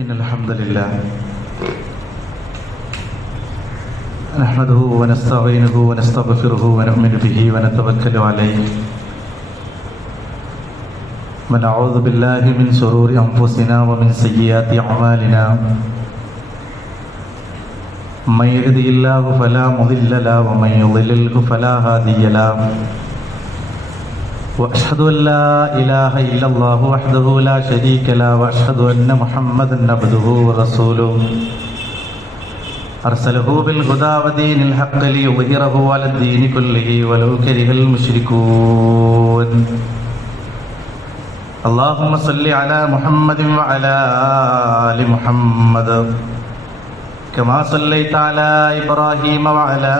إن الحمد لله نحمده ونستعينه ونستغفره ونؤمن به ونتوكل عليه ونعوذ بالله من شرور أنفسنا ومن سيئات أعمالنا من يهده الله فلا مضل له ومن يضلل فلا هادي له وأشهد أن لا إله إلا الله وحده لا شريك له وأشهد أن محمدا عبده ورسوله أرسله بالهدى ودين الحق ليظهره على الدين كله ولو كره المشركون اللهم صل على محمد وعلى آل محمد كما صليت على إبراهيم وعلى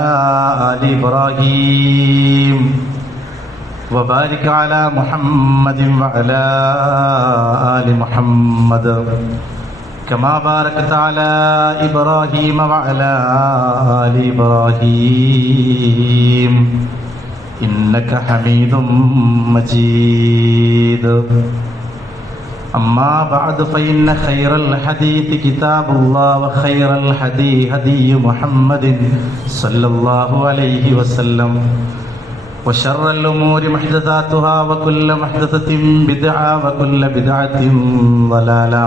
آل إبراهيم وبارك على محمد وعلى آل محمد كما باركت على إبراهيم وعلى آل إبراهيم إنك حميد مجيد أما بعد فإن خير الحديث كتاب الله وخير الهدي هدي محمد صلى الله عليه وسلم وشر الأمور محدثاتها وكل محدثة بدعة وكل بدعة ضلالة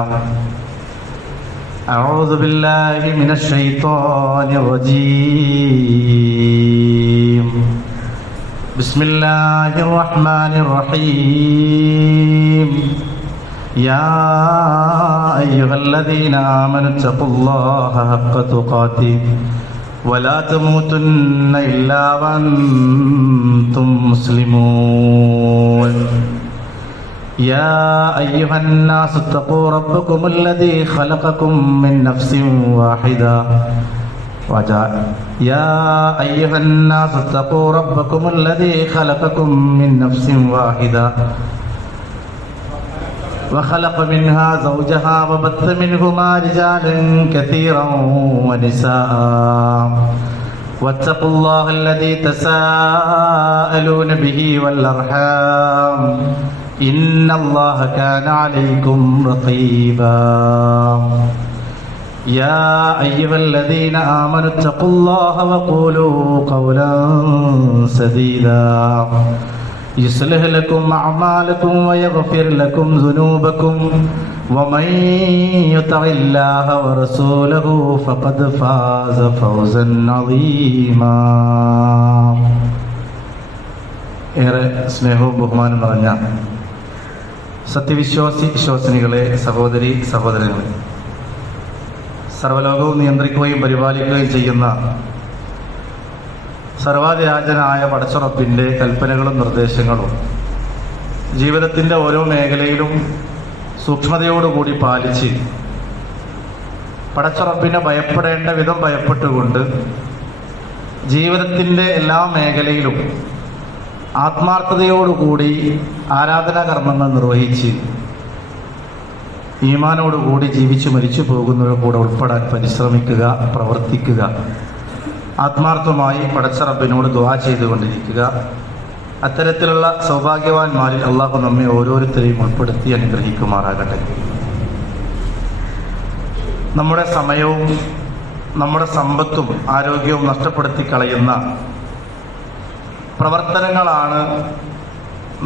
أعوذ بالله من الشيطان الرجيم بسم الله الرحمن الرحيم يا أيها الذين آمنوا اتقوا الله حق تقاته ولا تموتن إلا وأنتم مسلمون يا أيها الناس اتقوا ربكم الذي خلقكم من نفس واحدة يا أيها الناس اتقوا ربكم الذي خلقكم من نفس واحدة وخلق منها زوجها وبث منهما رجالا كثيرا ونساء واتقوا الله الذي تساءلون به والأرحام إن الله كان عليكم رقيبا يا أيها الذين آمنوا اتقوا الله وقولوا قولا سديدا يصلح لكم أعمالكم ويغفر لكم ذنوبكم ومن يطع الله ورسوله فقد فاز فوزا عظيما. ഏറെ സ്നേഹവും ബഹുമാനം നിറഞ്ഞ സത്യവിശ്വാസിനികളെ, സഹോദരി സഹോദരങ്ങളെ, സർവ്വലോകവും നിയന്ത്രിക്കുകയും പരിപാലിക്കുകയും ചെയ്യുന്ന സർവാധിരാജനായ പടച്ചറപ്പിൻ്റെ കൽപ്പനകളും നിർദ്ദേശങ്ങളും ജീവിതത്തിൻ്റെ ഓരോ മേഖലയിലും സൂക്ഷ്മതയോടുകൂടി പാലിച്ച് പടച്ചറപ്പിനെ ഭയപ്പെടേണ്ട വിധം ഭയപ്പെട്ടുകൊണ്ട് ജീവിതത്തിൻ്റെ എല്ലാ മേഖലയിലും ആത്മാർത്ഥതയോടുകൂടി ആരാധനാ കർമ്മങ്ങൾ നിർവഹിച്ച് ഈമാനോടുകൂടി ജീവിച്ചു മരിച്ചു പോകുന്നവരുടെ കൂടെ ഉൾപ്പെടാൻ പരിശ്രമിക്കുക, പ്രവർത്തിക്കുക, ആത്മാർത്ഥമായി പടച്ച റബ്ബിനോട് ദുആ ചെയ്തുകൊണ്ടിരിക്കുക. അത്തരത്തിലുള്ള സൗഭാഗ്യവാന്മാരിൽ അള്ളാഹു നമ്മെ ഓരോരുത്തരെയും ഉൾപ്പെടുത്തി അനുഗ്രഹിക്കുമാറാകട്ടെ. നമ്മുടെ സമയവും നമ്മുടെ സമ്പത്തും ആരോഗ്യവും നഷ്ടപ്പെടുത്തി കളയുന്ന പ്രവർത്തനങ്ങളാണ്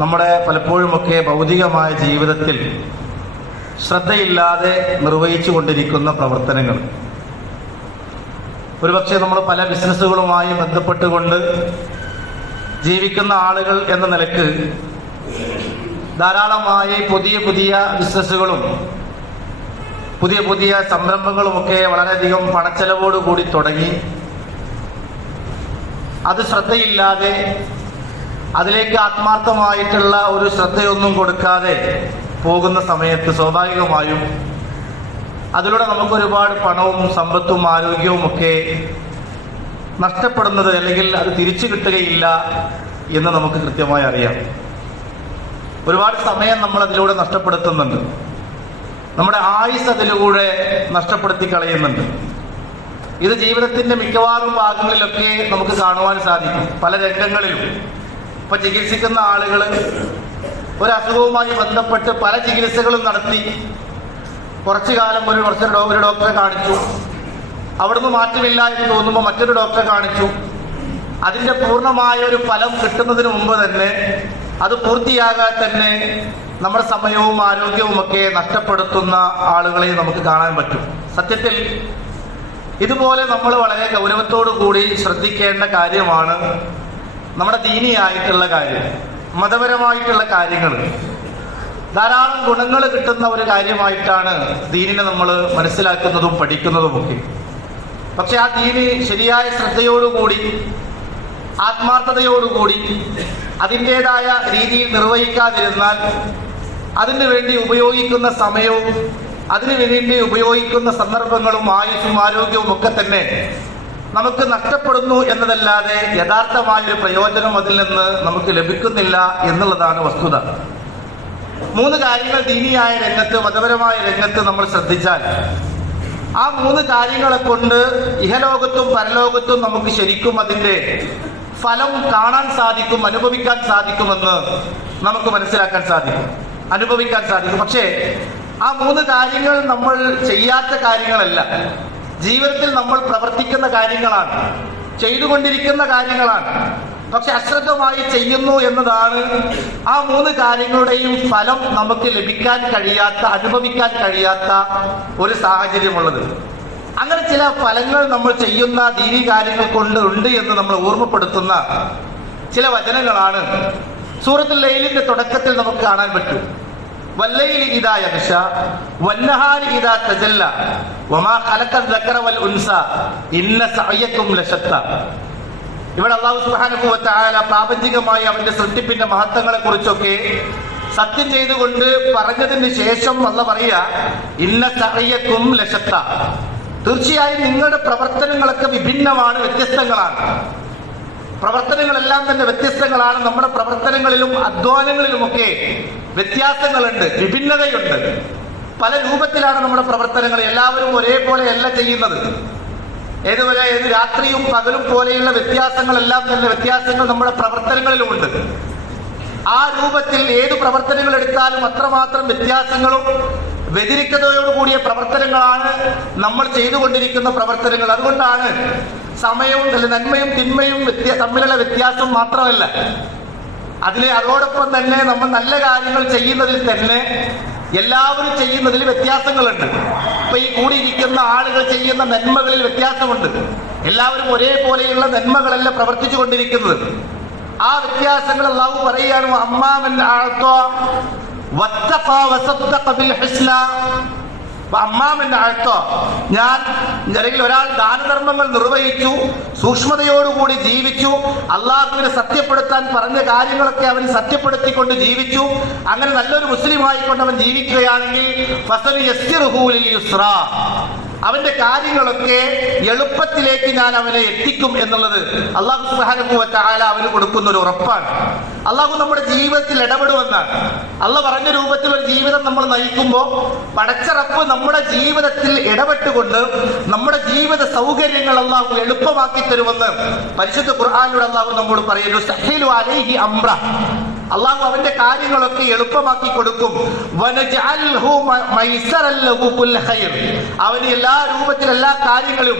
നമ്മുടെ പലപ്പോഴുമൊക്കെ ഭൗതികമായ ജീവിതത്തിൽ ശ്രദ്ധയില്ലാതെ നിർവഹിച്ചു കൊണ്ടിരിക്കുന്ന പ്രവർത്തനങ്ങൾ. ഒരുപക്ഷെ നമ്മൾ പല ബിസിനസ്സുകളുമായി ബന്ധപ്പെട്ടുകൊണ്ട് ജീവിക്കുന്ന ആളുകൾ എന്ന നിലക്ക് ധാരാളമായി പുതിയ പുതിയ ബിസിനസ്സുകളും പുതിയ പുതിയ സംരംഭങ്ങളുമൊക്കെ വളരെയധികം പണച്ചെലവോടുകൂടി തുടങ്ങി അത് ശ്രദ്ധയില്ലാതെ അതിലേക്ക് ആത്മാർത്ഥമായിട്ടുള്ള ഒരു ശ്രദ്ധയൊന്നും കൊടുക്കാതെ പോകുന്ന സമയത്ത് സ്വാഭാവികമായും അതിലൂടെ നമുക്ക് ഒരുപാട് പണവും സമ്പത്തും ആരോഗ്യവും ഒക്കെ നഷ്ടപ്പെടുന്നത്, അല്ലെങ്കിൽ അത് തിരിച്ചു കിട്ടുകയില്ല എന്ന് നമുക്ക് കൃത്യമായി അറിയാം. ഒരുപാട് സമയം നമ്മൾ അതിലൂടെ നഷ്ടപ്പെടുത്തുന്നുണ്ട്, നമ്മുടെ ആയുസ് അതിലൂടെ നഷ്ടപ്പെടുത്തി കളയുന്നുണ്ട്. ഇത് ജീവിതത്തിന്റെ മിക്കവാറും ഭാഗങ്ങളിലൊക്കെ നമുക്ക് കാണുവാൻ സാധിക്കും, പല രംഗങ്ങളിലും. ഇപ്പൊ ചികിത്സിക്കുന്ന ആളുകൾ ഒരു അസുഖവുമായി ബന്ധപ്പെട്ട് പല ചികിത്സകളും നടത്തി കുറച്ചു കാലം ഒരു ഡോക്ടറെ കാണിച്ചു, അവിടുന്ന് മാറ്റമില്ല എന്ന് തോന്നുമ്പോൾ മറ്റൊരു ഡോക്ടറെ കാണിച്ചു. അതിൻ്റെ പൂർണ്ണമായ ഒരു ഫലം കിട്ടുന്നതിന് മുമ്പ് തന്നെ, അത് പൂർത്തിയാകാൻ തന്നെ നമ്മുടെ സമയവും ആരോഗ്യവും ഒക്കെ നഷ്ടപ്പെടുത്തുന്ന ആളുകളെ നമുക്ക് കാണാൻ പറ്റും. സത്യത്തിൽ ഇതുപോലെ നമ്മൾ വളരെ ഗൗരവത്തോടു കൂടി ശ്രദ്ധിക്കേണ്ട കാര്യമാണ് നമ്മുടെ ദീനിയായിട്ടുള്ള കാര്യം, മതപരമായിട്ടുള്ള കാര്യങ്ങൾ. ധാരാളം ഗുണങ്ങൾ കിട്ടുന്ന ഒരു കാര്യമായിട്ടാണ് ദീനിനെ നമ്മൾ മനസ്സിലാക്കുന്നതും പഠിക്കുന്നതുമൊക്കെ. പക്ഷെ ആ ദീന് ശരിയായ ശ്രദ്ധയോടുകൂടി, ആത്മാർത്ഥതയോടുകൂടി അതിൻ്റെതായ രീതിയിൽ നിർവഹിക്കാതിരുന്നാൽ അതിനു വേണ്ടി ഉപയോഗിക്കുന്ന സമയവും അതിനു വേണ്ടി ഉപയോഗിക്കുന്ന സന്ദർഭങ്ങളും ആയുസ്സും ആരോഗ്യവും ഒക്കെ തന്നെ നമുക്ക് നഷ്ടപ്പെടുന്നു എന്നതല്ലാതെ യഥാർത്ഥമായൊരു പ്രയോജനം അതിൽ നിന്ന് നമുക്ക് ലഭിക്കുന്നില്ല എന്നുള്ളതാണ് വസ്തുത. 3 കാര്യങ്ങൾ ദീനിയായ രംഗത്ത്, മതപരമായ രംഗത്ത് നമ്മൾ ശ്രദ്ധിച്ചാൽ ആ 3 കാര്യങ്ങളെ കൊണ്ട് ഇഹലോകത്തും പരലോകത്തും നമുക്ക് ശരിക്കും അതിൻ്റെ ഫലം കാണാൻ സാധിക്കും, അനുഭവിക്കാൻ സാധിക്കുമെന്ന് നമുക്ക് മനസ്സിലാക്കാൻ സാധിക്കും, അനുഭവിക്കാൻ സാധിക്കും. പക്ഷേ ആ 3 കാര്യങ്ങൾ നമ്മൾ ചെയ്യാത്ത കാര്യങ്ങളല്ല, ജീവിതത്തിൽ നമ്മൾ പ്രവർത്തിക്കുന്ന കാര്യങ്ങളാണ്, ചെയ്തുകൊണ്ടിരിക്കുന്ന കാര്യങ്ങളാണ്. പക്ഷെ അശ്രദ്ധമായി ചെയ്യുന്നു എന്നതാണ് ആ 3 കാര്യങ്ങളുടെയും ഫലം നമുക്ക് ലഭിക്കാൻ കഴിയാത്ത, അനുഭവിക്കാൻ കഴിയാത്ത ഒരു സാഹചര്യമുള്ളത്. അങ്ങനെ ചില ഫലങ്ങൾ നമ്മൾ ചെയ്യുന്ന ദീനി കാര്യങ്ങൾ കൊണ്ട് ഉണ്ട് എന്ന് നമ്മൾ ഓർമ്മപ്പെടുത്തുന്ന ചില വചനങ്ങളാണ് സൂറത്തുൽ ലൈലിന്റെ തുടക്കത്തിൽ നമുക്ക് കാണാൻ പറ്റും. വല്ലൈലി ഇദാ യഗ്ശ വന്നഹാരി ഇദാ തജല്ല വമാ ഖലഖൽ ദക്കറ വൽ ഉൻസ ഇന്ന സഅയകും ലശത്ത. ഇവിടെ അല്ലാഹു സുബ്ഹാനഹു വ തആല പ്രാപഞ്ചികമായി അവന്റെ സൃഷ്ടിപ്പിന്റെ മഹത്വങ്ങളെ കുറിച്ചൊക്കെ സത്യം ചെയ്തുകൊണ്ട് പറഞ്ഞതിന് ശേഷം അല്ലാഹു പറയുക, ഇന്ന സഅയകും ലശത്ത, തീർച്ചയായും നിങ്ങളുടെ പ്രവർത്തനങ്ങളൊക്കെ വിഭിന്നമാണ്, വ്യത്യസ്തങ്ങളാണ്. പ്രവർത്തനങ്ങളെല്ലാം തന്നെ വ്യത്യസ്തങ്ങളാണ്. നമ്മുടെ പ്രവർത്തനങ്ങളിലും അധ്വാനങ്ങളിലുമൊക്കെ വ്യത്യാസങ്ങളുണ്ട്, വിഭിന്നതയുണ്ട്. പല രൂപത്തിലാണ് നമ്മുടെ പ്രവർത്തനങ്ങൾ. എല്ലാവരും ഒരേപോലെയല്ല ചെയ്യുന്നത്. ഏത് രാത്രിയും പകലും പോലെയുള്ള വ്യത്യാസങ്ങളെല്ലാം തന്നെ വ്യത്യാസങ്ങൾ നമ്മുടെ പ്രവർത്തനങ്ങളിലുമുണ്ട്. ആ രൂപത്തിൽ ഏത് പ്രവർത്തനങ്ങൾ എടുത്താലും അത്രമാത്രം വ്യത്യാസങ്ങളും വ്യതിരിക്തതയോടുകൂടിയ പ്രവർത്തനങ്ങളാണ് നമ്മൾ ചെയ്തുകൊണ്ടിരിക്കുന്ന പ്രവർത്തനങ്ങൾ. അതുകൊണ്ടാണ് സമയവും നന്മയും തിന്മയും തമ്മിലുള്ള വ്യത്യാസം മാത്രമല്ല, അതോടൊപ്പം തന്നെ നമ്മൾ നല്ല കാര്യങ്ങൾ ചെയ്യുന്നതിൽ തന്നെ എല്ലാവരും ചെയ്യുന്നതിൽ വ്യത്യാസങ്ങളുണ്ട്. ഇപ്പൊ ഈ കൂടിയിരിക്കുന്ന ആളുകൾ ചെയ്യുന്ന നന്മകളിൽ വ്യത്യാസമുണ്ട്. എല്ലാവരും ഒരേപോലെയുള്ള നന്മകളല്ല പ്രവർത്തിച്ചു കൊണ്ടിരിക്കുന്നത്. ആ വ്യത്യാസങ്ങൾ അല്ലാഹു പറയുകയാണ്, അമ്മാമൻ അഅ്താ വത്തഖ വസദ്ദഖ ബിൽ ഹുസ്നാ. ഞാൻ അല്ലെങ്കിൽ ഒരാൾ ദാനധർമ്മങ്ങൾ നിർവഹിച്ചു, സൂക്ഷ്മതയോടുകൂടി ജീവിച്ചു, അള്ളാഹുവിനെ സത്യപ്പെടുത്താൻ പറഞ്ഞ കാര്യങ്ങളൊക്കെ അവൻ സത്യപ്പെടുത്തിക്കൊണ്ട് ജീവിച്ചു, അങ്ങനെ നല്ലൊരു മുസ്ലിം ആയിക്കൊണ്ട് അവൻ ജീവിക്കുകയാണെങ്കിൽ അവന്റെ കാര്യങ്ങളൊക്കെ എളുപ്പത്തിലേക്ക് ഞാൻ അവനെ എത്തിക്കും എന്നുള്ളത് അല്ലാഹു സുബ്ഹാനഹു വ തആല അവന് കൊടുക്കുന്ന ഒരു ഉറപ്പാണ്. അല്ലാഹു നമ്മുടെ ജീവിതത്തിൽ ഇടപെടുമെന്നാണ്. അല്ലാഹു പറഞ്ഞ രൂപത്തിൽ ഒരു ജീവിതം നമ്മൾ നയിക്കുമ്പോൾ പടച്ച റബ്ബ് നമ്മുടെ ജീവിതത്തിൽ ഇടപെട്ടുകൊണ്ട് നമ്മുടെ ജീവിത സൗകര്യങ്ങൾ അല്ലാഹു എളുപ്പമാക്കി തരുമെന്ന് പരിശുദ്ധ ഖുർആനിലൂടെ അല്ലാഹു നമ്മോട് പറയുന്നു. സഹീലു അലൈഹി അംറ, അള്ളാഹു അവന്റെ കാര്യങ്ങളൊക്കെ എളുപ്പമാക്കി കൊടുക്കും. അവന് എല്ലാ രൂപത്തിൽ എല്ലാ കാര്യങ്ങളും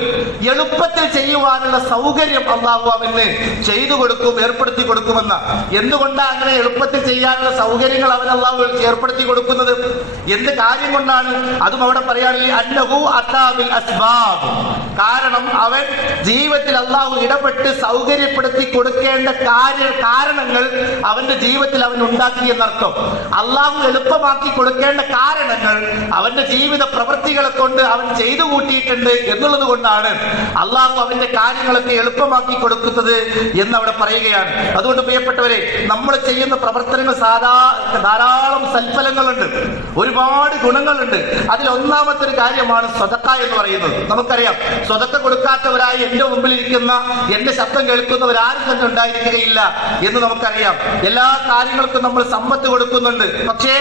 എളുപ്പത്തിൽ ചെയ്യുവാനുള്ള സൗകര്യം അള്ളാഹു അവന് ചെയ്തു കൊടുക്കും, ഏർപ്പെടുത്തി കൊടുക്കുമെന്ന്. എന്തുകൊണ്ടാണ് അങ്ങനെ എളുപ്പത്തിൽ ചെയ്യാനുള്ള സൗകര്യങ്ങൾ അവൻ അള്ളാഹു ഏർപ്പെടുത്തി കൊടുക്കുന്നത്? എന്ത് കാര്യം കൊണ്ടാണ്? അതും അവിടെ പറയുകയാണെങ്കിൽ അന്നഹു അതാ ബിൽ അസ്ബാബ്, കാരണം അവൻ ജീവിതത്തിൽ അള്ളാഹു ഇടപെട്ട് സൗകര്യപ്പെടുത്തി കൊടുക്കേണ്ട കാരണങ്ങൾ അവന്റെ ജീവിതത്തിൽ അവൻ ഉണ്ടാക്കി എന്നർത്ഥം. അള്ളാഹു എളുപ്പമാക്കി കൊടുക്കേണ്ട കാരണങ്ങൾ അവന്റെ ജീവിത പ്രവൃത്തികളെ കൊണ്ട് അവൻ ചെയ്തു കൂട്ടിയിട്ടുണ്ട് എന്നുള്ളത് കൊണ്ടാണ് അള്ളാഹു അവന്റെ കാര്യങ്ങളൊക്കെ എളുപ്പമാക്കി കൊടുക്കുന്നത് എന്നവിടെ പറയുകയാണ്. അതുകൊണ്ട് പ്രിയപ്പെട്ടവരെ, നമ്മൾ ചെയ്യുന്ന പ്രവർത്തനങ്ങൾ ധാരാളം സൽഫലങ്ങളുണ്ട്, ഒരുപാട് ഗുണങ്ങളുണ്ട്. അതിൽ ഒന്നാമത്തെ ഒരു കാര്യമാണ് സ്വതക്ക എന്ന് പറയുന്നത്. നമുക്കറിയാം, സ്വതക്ക കൊടുക്കാത്തവരായി എന്റെ മുമ്പിൽ ഇരിക്കുന്ന, എന്റെ ശബ്ദം കേൾക്കുന്നവരാരും തന്നെ ഉണ്ടായിരിക്കുകയില്ല എന്ന് നമുക്കറിയാം. എല്ലാ കാര്യങ്ങൾക്കും നമ്മൾ സമ്പത്ത് കൊടുക്കുന്നുണ്ട്. പക്ഷേ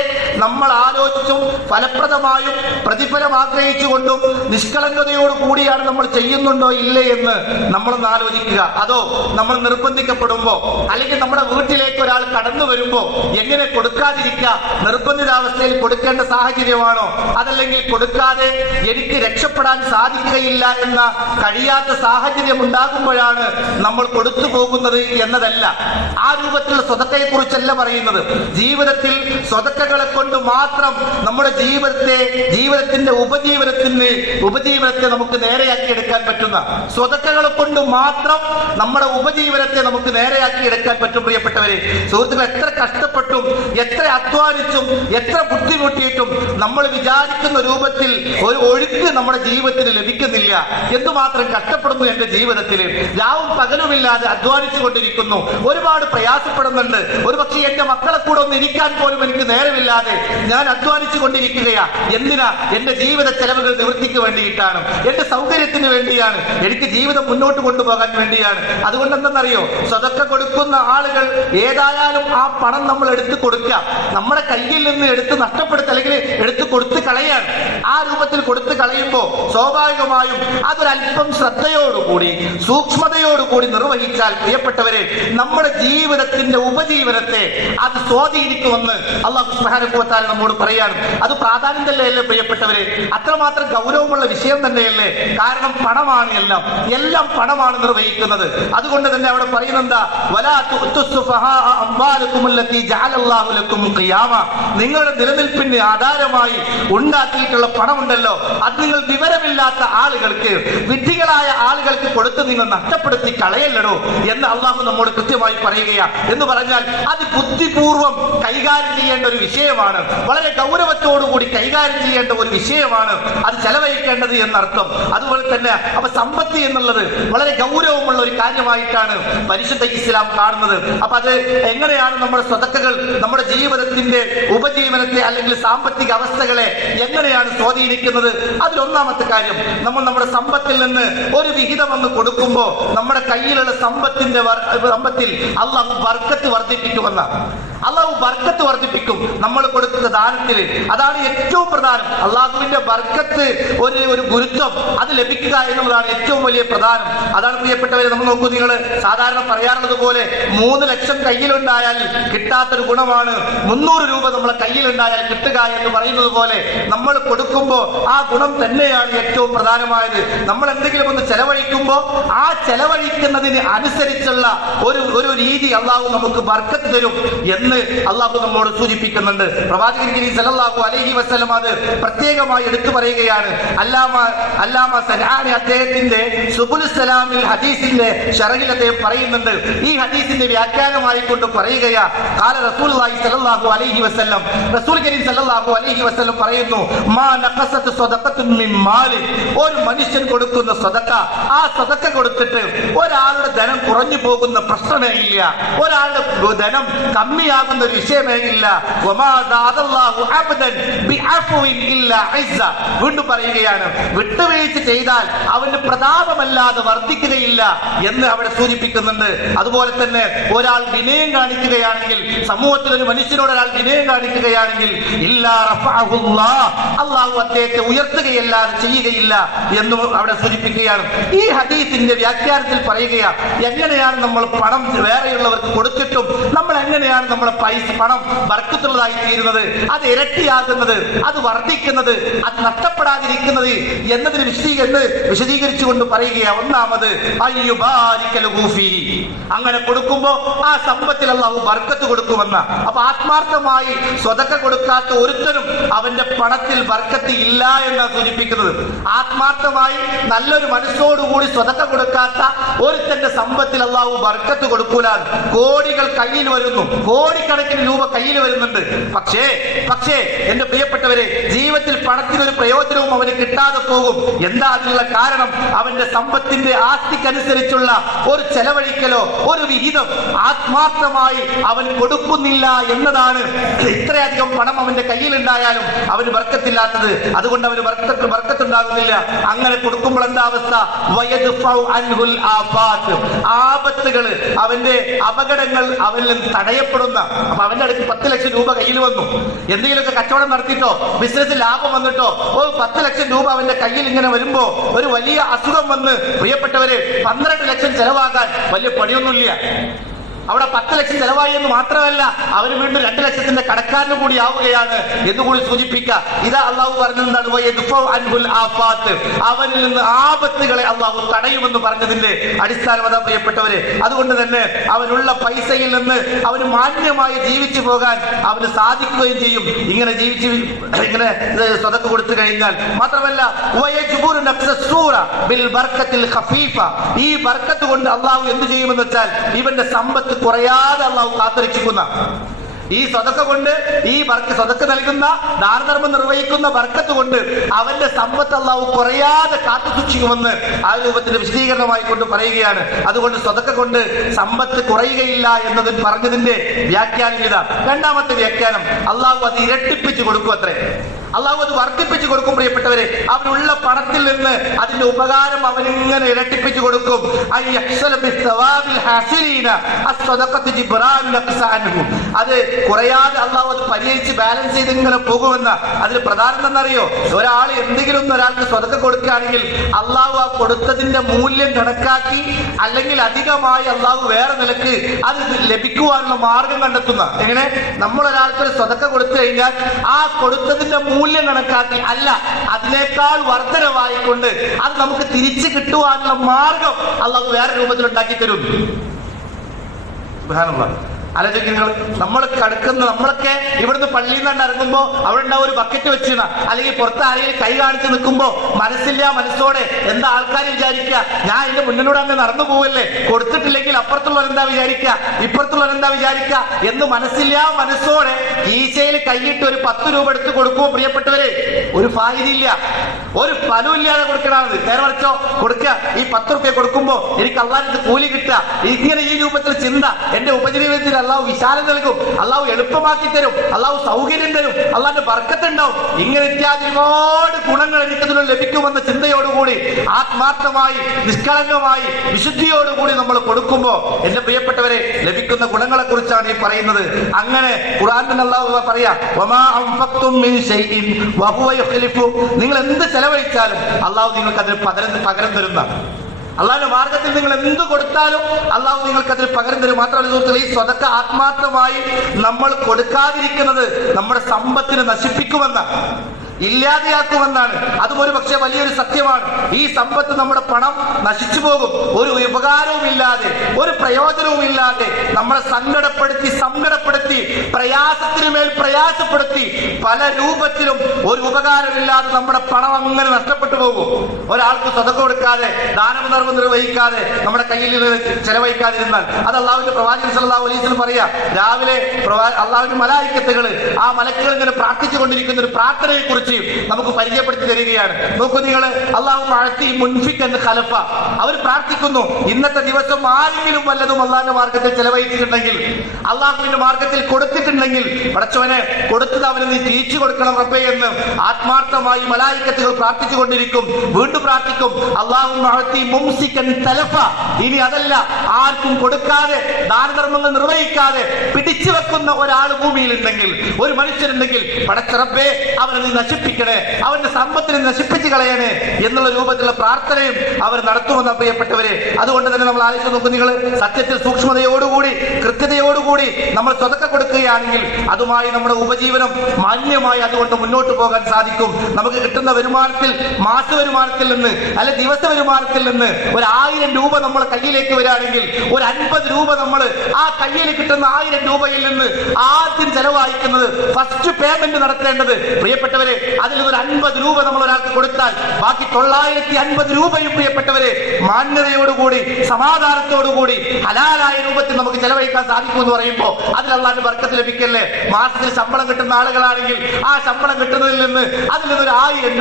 നമ്മൾ ആലോചിച്ചും ഫലപ്രദമായും പ്രതിഫലം ആഗ്രഹിച്ചുകൊണ്ടും നിഷ്കളങ്കതയോട് കൂടിയാണ് നമ്മൾ ചെയ്യുന്നുണ്ടോ ഇല്ലേ എന്ന് നമ്മളൊന്ന് ആലോചിക്കുക. അതോ നമ്മൾ നിർബന്ധിക്കപ്പെടുമ്പോ അല്ലെങ്കിൽ നമ്മുടെ വീട്ടിലേക്ക് ഒരാൾ കടന്നു വരുമ്പോ എങ്ങനെ കൊടുക്കാതിരിക്കുക, നിർബന്ധിതാവസ്ഥയിൽ കൊടുക്കേണ്ട സാഹചര്യമാണോ, അതല്ലെങ്കിൽ കൊടുക്കാതെ എനിക്ക് രക്ഷപ്പെടാൻ സാധിക്കുകയില്ല എന്ന കഴിയാത്ത സാഹചര്യം ഉണ്ടാകുമ്പോഴാണ് നമ്മൾ കൊടുത്തു പോകുന്നത് എന്നതല്ല. ആ രൂപത്തിലുള്ള സ്വതക്കയെ കുറിച്ചല്ല പറയുന്നത്. ജീവിതത്തിൽ സ്വതക്കകളെ കൊണ്ട് മാത്രം നമ്മുടെ ജീവിതത്തിന്റെ ഉപജീവനത്തെ നമുക്ക് നേരെയാക്കി എടുക്കാൻ പറ്റുന്ന, സ്വതക്കകളെ കൊണ്ട് മാത്രം നമ്മുടെ ഉപജീവനത്തെ നമുക്ക് നേരെയാക്കി എടുക്കാൻ പറ്റും. പ്രിയപ്പെട്ടവരെ, സുഹൃത്തുക്കൾ, എത്ര കഷ്ടപ്പെട്ടും എത്ര അധ്വാനിച്ചും എത്ര ബുദ്ധിമുട്ടിയിട്ടും നമ്മൾ വിചാരിക്കുന്ന രൂപത്തിൽ ഒരു ഒഴുക്ക് നമ്മുടെ ജീവിതത്തിന് ലഭിക്കുന്നില്ല. എന്തുമാത്രം കഷ്ടപ്പെടുന്നു എന്റെ ജീവിതത്തിൽ, രാവും പകലുമില്ലാതെ അധ്വാനിച്ചു കൊണ്ടിരിക്കുന്നു, ഒരുപാട് പ്രയാസപ്പെടുന്നുണ്ട്. ഒരുപക്ഷെ എന്റെ മക്കളെ കൂടെ ഒന്ന് ഇരിക്കാൻ പോലും എനിക്ക് നേരമില്ലാതെ ഞാൻ അധ്വാനിച്ചു കൊണ്ടിരിക്കുകയാ. എന്തിനാ? എന്റെ ജീവിത ചെലവുകൾ നിവൃത്തിക്ക് വേണ്ടിയിട്ടാണ്, എന്റെ സൗകര്യത്തിന് വേണ്ടിയാണ്, എനിക്ക് ജീവിതം മുന്നോട്ട് കൊണ്ടുപോകാൻ വേണ്ടിയാണ്. അതുകൊണ്ട് എന്തെന്നറിയോ, സ്വതക്ക കൊടുക്കുന്ന ആളുകൾ ഏതായാലും ആ പണം നമ്മൾ എടുത്തു കൊടുക്കുക, നമ്മുടെ കയ്യിൽ നിന്ന് എടുത്ത് നഷ്ടപ്പെടുത്ത അല്ലെങ്കിൽ എടുത്തു കൊടുത്ത് കളയാണ്. ആ രൂപത്തിൽ കൊടുത്തു കളയുമ്പോൾ സ്വാഭാവികമായും അതൊരല്പം ശ്രദ്ധയോടുകൂടി സൂക്ഷ്മതയോടുകൂടി നിർവഹിച്ചാൽ, പ്രിയപ്പെട്ടവരെ, നമ്മുടെ ജീവിതത്തിന്റെ ഉപജീവനത്തെ അത് സ്വാധീനിക്കുമെന്ന് അല്ലാഹു സുബ്ഹാനഹു വ തആല നമ്മോട് പറയാണ്. അത് പ്രാധാന്യം തന്നെയല്ലേ പ്രിയപ്പെട്ടവരെ? അത്രമാത്രം ഗൗരവമുള്ള വിഷയം തന്നെയല്ലേ? കാരണം പണമാണ് എല്ലാം പണമാണ് നിർവഹിക്കുന്നത്. അതുകൊണ്ട് തന്നെ അവിടെ പറയുന്നത്, നിങ്ങളുടെ നിലനിൽപ്പിന് ആധാരമായി ഉണ്ടാക്കിയിട്ടുള്ള പണമുണ്ടല്ലോ, അത് നിങ്ങൾ വിവരമില്ലാത്ത ആളുകൾക്ക്, വിഡ്ഢികളായ ആളുകൾക്ക് കൊടുത്ത് നിങ്ങൾ നഷ്ടപ്പെടുത്തി കളയല്ലടോ എന്ന് അള്ളാഹു നമ്മോട് കൃത്യമായി പറയുകയാണ്. എന്ന് പറഞ്ഞാൽ അത് ബുദ്ധിപൂർവം കൈകാര്യം ചെയ്യേണ്ട ഒരു വിഷയമാണ്, വളരെ ഗൗരവത്തോടുകൂടി കൈകാര്യം ചെയ്യേണ്ട ഒരു വിഷയമാണ് അത് ചെലവഴിക്കേണ്ടത് എന്നർത്ഥം. അതുപോലെ തന്നെ അപ്പൊ സമ്പത്ത് എന്നുള്ളത് വളരെ ഗൗരവമുള്ള ഒരു കാര്യമായിട്ടാണ് പരിശുദ്ധ ഇസ്ലാം കാണുന്നത്. അപ്പൊ അത് എങ്ങനെയാണ് നമ്മുടെ സ്വതക്കകൾ നമ്മുടെ ജീവിതത്തിന്റെ ഉപജീവനത്തെ അല്ലെങ്കിൽ സാമ്പത്തിക അവസ്ഥകളെ എങ്ങനെയാണ് സ്വാധീനിക്കുന്നത്? അതിലൊന്നാമത്തെ കാര്യം, നമ്മൾ നമ്മുടെ സമ്പത്തിൽ നിന്ന് ഒരു വിഹിതം ഒന്ന് കൊടുക്കുമ്പോൾ നമ്മുടെ കയ്യിലുള്ള സമ്പത്തിൽ അള്ളാഹു ബർക്കത്ത് വർദ്ധിപ്പിക്കുമെന്നാണ്. അള്ളാഹു ബർക്കത്ത് വർദ്ധിപ്പിക്കും നമ്മൾ കൊടുക്കുന്ന ദാനത്തിൽ. അതാണ് ഏറ്റവും പ്രധാനം. അള്ളാഹുവിന്റെ ബർക്കത്ത് ഒരു ഗുരുത്വം അത് ലഭിക്കുക എന്നുള്ളതാണ് ഏറ്റവും വലിയ പ്രധാനം. അതാണ് പ്രിയപ്പെട്ടവരെ, നമ്മൾ നോക്കൂ, നിങ്ങൾ സാധാരണ പറയാറുള്ളത് പോലെ 3 ലക്ഷം കയ്യിലുണ്ടായാൽ കിട്ടാത്തൊരു ഗുണമാണ് 300 രൂപ നമ്മളെ കയ്യിലുണ്ടായാൽ കിട്ടുക എന്ന് പറയുന്നത് പോലെ നമ്മൾ കൊടുക്കുമ്പോൾ ആ ഗുണം തന്നെയാണ് ഏറ്റവും പ്രധാനമായത്. നമ്മൾ എന്തെങ്കിലും ഒന്ന് ചെലവഴിക്കുമ്പോൾ ആ ചെലവഴിക്കുന്നതിന് അനുസരിച്ചുള്ള ഒരു രീതി അള്ളാഹു നമുക്ക് ബർക്കത്ത് തരും എന്ന് അള്ളാഹു നമ്മോട് സൂചിപ്പിക്കുന്നുണ്ട്. പ്രവാചകൻ സല്ലല്ലാഹു അലൈഹി വസല്ലം അത് പ്രത്യേകമായി എടുത്തു പറയുകയാണ്. അല്ലാമ സനആനി അദ്ദേഹത്തിന്റെ സുബുൽ സലാമിൽ ഹദീസിന്റെ ശറഹിൽ അദ്ദേഹം പറയുന്നുണ്ട്. ഈ ഹദീസിന്റെ വ്യാഖ്യാനമായി കൊണ്ട് പറയുകയാ, ഖാല റസൂലുള്ളാഹി സല്ലല്ലാഹു അലൈഹി വസല്ലം, റസൂൽ കരീം സല്ലല്ലാഹു അലൈഹി വസല്ലം പറയുന്നു, മാ നഖസത് സദഖത്തുൻ മിൻ മാലി, ഒരു മനുഷ്യൻ കൊടുക്കുന്ന സദഖ, ആ സദഖ കൊടുത്തിട്ട് ഒരാളുടെ ധനം കുറഞ്ഞു പോകുന്ന പ്രശ്നമേ ഇല്ല, ഒരാളുടെ ധനം കമ്മിയാകുന്ന ഒരു വിഷയമേ ഇല്ല. വമാ ദഅല്ലാഹു അബ്ദൻ ബിഅഫ്വിൻ ഇല്ലാ ഇസ്സ, വീണ്ടും പറയുകയാണ്, വിട്ടുവീഴ്ച ചെയ്താൽ അവന് പ്രതാപമല്ലാതെ വർദ്ധിക്കുകയില്ല എന്ന് അവിടെ സൂചിപ്പിക്കുന്നുണ്ട്. അതുപോലെ തന്നെ ഒരാൾ വിനയം കാണിക്കുകയാണെങ്കിൽ, സമൂഹത്തിൽ ഒരു മനുഷ്യനോട് ഒരാൾ വിനയം കാണിക്കുകയാണെങ്കിൽ, ഇല്ലാ റഫഅഹുല്ലാഹ്, അല്ലാഹു അദ്ദേഹത്തെ ഉയർത്തുകയല്ലാതെ ചെയ്യുകയില്ല എന്നും അവിടെ സൂചിപ്പിക്കുകയാണ്. ഈ ഹദീസിന്റെ വ്യാഖ്യാനത്തിൽ പറയുകയാണ്, എങ്ങനെയാണ് നമ്മൾ പണം വേറെയുള്ളവർക്ക് കൊടുത്തിട്ടും നമ്മൾ എങ്ങനെയാണ് നമ്മുടെ പണം ബർക്കത്തുള്ളതായി തീരുന്നത്, അത് ഇരട്ടിയാകുന്നത്, അത് വർദ്ധിക്കുന്നത്, അത് നഷ്ടപ്പെടാതിരിക്കുന്നത് എന്നതിന് വിശദീകരിച്ചുകൊണ്ട് പറയുകയാണ്. ഒന്നാമത് അങ്ങനെ കൊടുക്കുമ്പോൾ ആ സമ്പത്തിൽ അല്ലാഹു ബർക്കത്ത് കൊടുക്കുമെന്ന. അപ്പൊ ആത്മാർത്ഥമായി സ്വതക്ക കൊടുക്കാത്ത ഒരുത്തനും അവന്റെ പണത്തിൽ ബർക്കത്ത് ഇല്ല എന്നാണ് സൂചിപ്പിക്കുന്നത്. ആത്മാർത്ഥമായി നല്ലൊരു മനസ്സോടുകൂടി സ്വതക്ക കൊടുക്കാത്ത ഒരുത്തന്റെ സമ്പത്തിൽ അല്ലാഹു ബർക്കത്ത് കൊടുക്കൂല. കോടികൾ കയ്യിൽ വരുന്നു, കോടിക്കണക്കിന് രൂപ കയ്യിൽ വരുന്നുണ്ട്, പക്ഷേ പക്ഷേ എന്റെ പ്രിയപ്പെട്ടവരെ, ജീവിതത്തിൽ പണത്തിനൊരു പ്രയോജനവും അവന് കിട്ടാതെ പോകും. എന്താ അതിനുള്ള കാരണം? അവന്റെ സമ്പത്തിന്റെ ആസ്തിക്കനുസരിച്ചുള്ള ഒരു ചെലവഴിക്കലോ ഒരു വിഹിതം ആത്മാർത്ഥമായി അവൻ കൊടുക്കുന്നില്ല എന്നതാണ്. ഇത്രയധികം പണം അവന്റെ കയ്യിലുണ്ടായാലും അവന് ബർക്കത്തില്ലാത്തത്. അതുകൊണ്ട് അവന് ബർക്കത്തുണ്ടാകുന്നില്ല. അങ്ങനെ കൊടുക്കുമ്പോൾ എന്താ അവസ്ഥ? ആപത്തുകൾ, അവന്റെ അപകടങ്ങൾ അവനിൽ തടയപ്പെടുന്ന. അപ്പൊ അവന്റെ അടുത്ത് 10 ലക്ഷം രൂപ കയ്യിൽ വന്നു, എന്തെങ്കിലുമൊക്കെ കച്ചവടം നടത്തിയിട്ടോ ബിസിനസ്സിൽ ലാഭം വന്നിട്ടോ 10 ലക്ഷം രൂപ അവന്റെ കയ്യിൽ ഇങ്ങനെ വരുമ്പോ ഒരു വലിയ അസുഖം വന്ന്, പ്രിയപ്പെട്ടവരെ, 12 ലക്ഷം ചെലവാകാൻ വലിയ പണിയൊന്നുമില്ല. അവിടെ 10 ലക്ഷം ചെലവായി എന്ന് മാത്രമല്ല, അവന് വീണ്ടും 2 ലക്ഷത്തിന്റെ കടക്കാരന് കൂടി ആവുകയാണ് എന്നുകൂടി സൂചിപ്പിക്കുക. ഇതാ അള്ളാഹു പറഞ്ഞെന്താണ്? അവനിൽ നിന്ന് ആപത്തുകളെ അള്ളാഹു തടയുമെന്ന് പറഞ്ഞതിന്റെ അടിസ്ഥാനമത, പ്രിയപ്പെട്ടവരെ. അതുകൊണ്ട് തന്നെ അവനുള്ള പൈസയിൽ നിന്ന് അവന് മാന്യമായി ജീവിച്ചു പോകാൻ അവന് സാധിക്കുകയും ചെയ്യും, ഇങ്ങനെ ഇങ്ങനെ സ്വതക്ക് കൊടുത്തു കഴിഞ്ഞാൽ. മാത്രമല്ല, ഈ ബർക്കത്ത് കൊണ്ട് അള്ളാഹു എന്ത് ചെയ്യുമെന്ന് വെച്ചാൽ ഇവന്റെ സമ്പത്ത് കുറയാതെ അള്ളാഹു കാത്തുരക്ഷിക്കുന്ന, ഈ സ്വതക്ക കൊണ്ട്, ഈ സ്വതക്ക നൽകുന്ന, ദാനധർമ്മം നിർവഹിക്കുന്ന ബർക്കത്ത് കൊണ്ട് അവന്റെ സമ്പത്ത് അള്ളാഹു കുറയാതെ കാത്തു സൂക്ഷിക്കുമെന്ന് ആ രൂപത്തിന്റെ വിശദീകരണമായി കൊണ്ട് പറയുകയാണ്. അതുകൊണ്ട് സ്വതക്ക കൊണ്ട് സമ്പത്ത് കുറയുകയില്ല എന്നതിൽ പറഞ്ഞതിന്റെ വ്യാഖ്യാനം ഇതാ. രണ്ടാമത്തെ വ്യാഖ്യാനം, അള്ളാഹു അത് ഇരട്ടിപ്പിച്ചു കൊടുക്കും അത്രേ. അള്ളാഹു അത് വർദ്ധിപ്പിച്ചു കൊടുക്കും. പ്രിയപ്പെട്ടവരെ, അവനുള്ള പണത്തിൽ നിന്ന് അതിന്റെ ഉപകാരം അവനിങ്ങനെ ഇരട്ടിപ്പിച്ചു കൊടുക്കും. അത് കുറയാതെ അള്ളാഹു അത് പരിഹരിച്ച് ബാലൻസ് ചെയ്ത് ഇങ്ങനെ പോകുമെന്ന്. അതിന് പ്രധാനം എന്നറിയോ? ഒരാൾ എന്തെങ്കിലും ഒരാൾക്ക് സ്വതക്ക കൊടുക്കുകയാണെങ്കിൽ അള്ളാഹു ആ കൊടുത്തതിന്റെ മൂല്യം കണക്കാക്കി, അല്ലെങ്കിൽ അധികമായി അള്ളാഹു വേറെ നിലക്ക് അത് ലഭിക്കുവാനുള്ള മാർഗം കണ്ടെത്തുന്ന. എങ്ങനെ? നമ്മൾ ഒരാൾക്ക് ഒരു സ്വതക്ക കൊടുത്തു കഴിഞ്ഞാൽ ആ കൊടുത്തതിന്റെ മൂല്യം കണക്കാക്കി അല്ല, അതിനേക്കാൾ വർധനവായിക്കൊണ്ട് അത് നമുക്ക് തിരിച്ചു കിട്ടുവാനുള്ള മാർഗം അള്ളാഹു വേറെ രൂപത്തിൽ ഉണ്ടാക്കി തരും. സുബ്ഹാനല്ലാഹ്. ആലോചിക്കുക, നമ്മൾ കടക്കുന്ന, നമ്മളൊക്കെ ഇവിടുന്ന് പള്ളിയിൽ നിന്ന് ഇറങ്ങുമ്പോ അവിടെ ഉണ്ടാവും ഒരു ബക്കറ്റ് വെച്ചിരുന്ന, അല്ലെങ്കിൽ പുറത്ത് ആരെങ്കിലും കൈ കാണിച്ച് നിൽക്കുമ്പോ മനസ്സില്ല മനസ്സോടെ എന്താ ആൾക്കാർ വിചാരിക്കുക? ഞാൻ ഇതിന്റെ മുന്നിലൂടെ അങ്ങ് നടന്നു പോവല്ലേ, കൊടുത്തിട്ടില്ലെങ്കിൽ അപ്പുറത്തുള്ളവരെന്താ വിചാരിക്കുക, ഇപ്പുറത്തുള്ളവരെന്താ വിചാരിക്കുക എന്ന് മനസ്സില്ല മനസ്സോടെ ഈശയിൽ കൈയിട്ട് ഒരു 10 രൂപ എടുത്ത് കൊടുക്കുമ്പോ, പ്രിയപ്പെട്ടവരെ, ഒരു ഫായിദില്ല, ഒരു ഫലമില്ലാതെ കൊടുക്കണത്. നേരെ മറിച്ചോ കൊടുക്കുക, ഈ 10 റുപ്യ കൊടുക്കുമ്പോ എനിക്ക് അള്ളാഹിന്റെ കൂലി കിട്ടുക, ഇങ്ങനെ ഈ രൂപത്തിൽ ചിന്ത. എന്റെ ഉപജീവനത്തിൽ അള്ളാഹു വിശാലം നൽകും, അള്ളാഹു എളുപ്പമാക്കി തരും, അള്ളാഹു സൗകര്യം തരും, അള്ളാഹിന്റെ ബർക്കത്തുണ്ടാവും. ഇങ്ങനെ ഇത്യാദി ഒരുപാട് ഗുണങ്ങൾ എനിക്കതിന് ലഭിക്കുമെന്ന ചിന്തയോടുകൂടി ആത്മാർത്ഥമായി, നിഷ്കളങ്കമായി, വിശുദ്ധിയോടുകൂടി നമ്മൾ കൊടുക്കുമ്പോ, എന്റെ പ്രിയപ്പെട്ടവരെ, ലഭിക്കുന്ന ഗുണങ്ങളെ കുറിച്ചാണ് ഈ പറയുന്നത്. അങ്ങനെ ഖുർആനിൽ അള്ളാഹു പറയാ, നിങ്ങൾ എന്ത് ചെലവഴിച്ചാലും അള്ളാഹു നിങ്ങൾക്ക് അതിന് പകരം തരുന്ന. അള്ളാഹുവിന്റെ മാർഗത്തിൽ നിങ്ങൾ എന്ത് കൊടുത്താലും അള്ളാഹു നിങ്ങൾക്ക് അതിന് പകരം തരും. മാത്രമല്ല സുഹൃത്തുക്കളെ, ഈ സ്വതക്ക ആത്മാർത്ഥമായി നമ്മൾ കൊടുക്കാതിരിക്കുന്നത് നമ്മുടെ സമ്പത്തിനെ നശിപ്പിക്കുമെന്ന്, ഇല്ലാതെയാക്കുമെന്നാണ്. അതും ഒരു പക്ഷേ വലിയൊരു സത്യമാണ്. ഈ സമ്പത്ത്, നമ്മുടെ പണം നശിച്ചു പോകും. ഒരു ഉപകാരവും ഇല്ലാതെ, ഒരു പ്രയോജനവും ഇല്ലാതെ നമ്മളെ സങ്കടപ്പെടുത്തി പ്രയാസത്തിന് മേൽ പ്രയാസപ്പെടുത്തി പല രൂപത്തിലും ഒരു ഉപകാരമില്ലാതെ നമ്മുടെ പണം അങ്ങനെ നഷ്ടപ്പെട്ടു പോകും. ഒരാൾക്ക് സ്വതക്ക കൊടുക്കാതെ, ദാനധർമ്മം നിർവഹിക്കാതെ, നമ്മുടെ കയ്യിൽ ചെലവഴിക്കാതിരുന്നാൽ അത് അള്ളാഹുവിന്റെ പ്രവാചകൻ സല്ലല്ലാഹു അലൈഹി വസല്ലം പറയാ, രാവിലെ അള്ളാഹുവിന്റെ മലായിക്കത്തുകൾ, ആ മലക്കുകൾ ഇങ്ങനെ പ്രാർത്ഥിച്ചു കൊണ്ടിരിക്കുന്ന ഒരു പ്രാർത്ഥനയെ കുറിച്ച് നമുക്ക് പരിചയപ്പെടുത്തി തരികയാണ്. നോക്കൂ നിങ്ങൾ, അല്ലാഹു മഅതി മുൻഫിഖൻ ഖലഫ, അവർ പ്രാർത്ഥിക്കുന്നു, ഇന്നത്തെ ദിവസം ആരെങ്കിലും വല്ലതും അള്ളാഹുവിന്റെ മാർഗത്തിൽ ചെലവഴിച്ചിട്ടുണ്ടെങ്കിൽ, അള്ളാഹുവിന്റെ മാർഗത്തിൽ കൊടുത്തിട്ടുണ്ടെങ്കിൽ, പടച്ചവനെ കൊടുത്തത് അവന് നീ തിരിച്ചു കൊടുക്കണം റബ്ബേ എന്ന് ആത്മാർത്ഥമായി മലായിക്കത്തുകൾ പ്രാർത്ഥിച്ചു കൊണ്ടിരിക്കും. വീണ്ടും പ്രാർത്ഥിക്കും, അല്ലാഹു മഅതി മുംസികൻ തലഫ, ഇനി അതല്ല, ആർക്കും കൊടുക്കാതെ, ദാനധർമ്മങ്ങൾ നിർവഹിക്കാതെ പിടിച്ചു വെക്കുന്ന ഒരാൾ ഭൂമിയിൽ ഉണ്ടെങ്കിൽ, ഒരു മനുഷ്യരുണ്ടെങ്കിൽ, പടച്ച റബ്ബേ അവനെ നീ നശിപ്പിക്കണേ, അവന്റെ സമ്പത്തിനെ നശിപ്പിച്ചു കളയണേ എന്നുള്ള രൂപത്തിലുള്ള പ്രാർത്ഥനയും അവർ നടത്തുമെന്ന് പ്രിയപ്പെട്ടവരെ. അതുകൊണ്ട് തന്നെ നമ്മൾ ആലോചിച്ച് നോക്കും, നിങ്ങൾ സത്യത്തിൽ സൂക്ഷ്മതയോടുകൂടി, കൃത്യതയോടുകൂടി നമ്മൾ സ്വതക്ക കൊടുക്കുകയാണെങ്കിൽ അതുമായി നമ്മുടെ ഉപജീവനം മാന്യമായി അതുകൊണ്ട് മുന്നോട്ട് പോകാൻ സാധിക്കും. നമുക്ക് കിട്ടുന്ന വരുമാനത്തിൽ, മാസ വരുമാനത്തിൽ നിന്ന്, അല്ലെ ദിവസ വരുമാനത്തിൽ നിന്ന് ഒരു 1000 രൂപ നമ്മൾ കയ്യിലേക്ക് വരികയാണെങ്കിൽ, ഒരു 50 രൂപ നമ്മൾ ആ കയ്യിൽ കിട്ടുന്ന 1000 രൂപയിൽ നിന്ന് ആദ്യം ചെലവഴിക്കുന്നത്, ഫസ്റ്റ് പേയ്മെന്റ് നടത്തേണ്ടത്, പ്രിയപ്പെട്ടവരെ, അതിൽ നിന്ന് ഒരു 50 രൂപ നമ്മൾ ഒരാൾക്ക് കൊടുത്താൽ ബാക്കി 950 രൂപയും, പ്രിയപ്പെട്ടവരെ, മാന്യതയോടുകൂടി, സമാധാനത്തോടുകൂടി, ഹലാലായ രൂപത്തിൽ നമുക്ക് ചെലവഴിക്കാൻ സാധിക്കും എന്ന് പറയുമ്പോൾ അതിൽ അള്ളാഹുവിന്റെ ബർക്കത്ത് ലഭിക്കല്ലേ. മാസത്തിൽ ശമ്പളം കിട്ടുന്ന ആളുകളാണെങ്കിൽ ആ ശമ്പളം കിട്ടുന്നതിൽ നിന്ന് അതിൽ നിന്ന് ഒരു 1000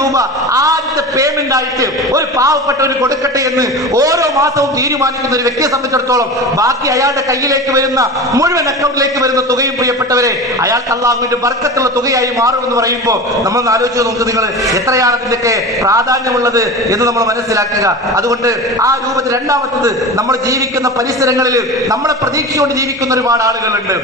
രൂപ ആദ്യത്തെ പേയ്മെന്റ് ആയിട്ട് ഒരു പാവപ്പെട്ടവന് കൊടുക്കട്ടെ എന്ന് ഓരോ മാസവും തീരുമാനിക്കുന്ന ഒരു വ്യക്തിയെ സംബന്ധിച്ചിടത്തോളം ബാക്കി അയാളുടെ കയ്യിലേക്ക് വരുന്ന മുഴുവൻ അക്കൗണ്ടിലേക്ക് വരുന്ന തുകയും പ്രിയപ്പെട്ടവരെ അയാൾക്ക് അള്ളാഹുവിന്റെ ബർക്കത്തുള്ള തുകയായി മാറുമെന്ന് പറയുമ്പോൾ നമ്മൾ ആലോചിച്ച് നോക്ക്, നിങ്ങൾ എത്രയാണ് അതിന്റെയൊക്കെ പ്രാധാന്യമുള്ളത് എന്ന് നമ്മൾ മനസ്സിലാക്കുക. അതുകൊണ്ട് ആ രൂപത്തിൽ രണ്ടാമത്തത്, നമ്മൾ ജീവിക്കുന്ന പരിസരങ്ങളിൽ നമ്മളെ പ്രതീക്ഷയോട് ജീവിക്കുന്ന ഒരുപാട് ആളുകളുണ്ട്.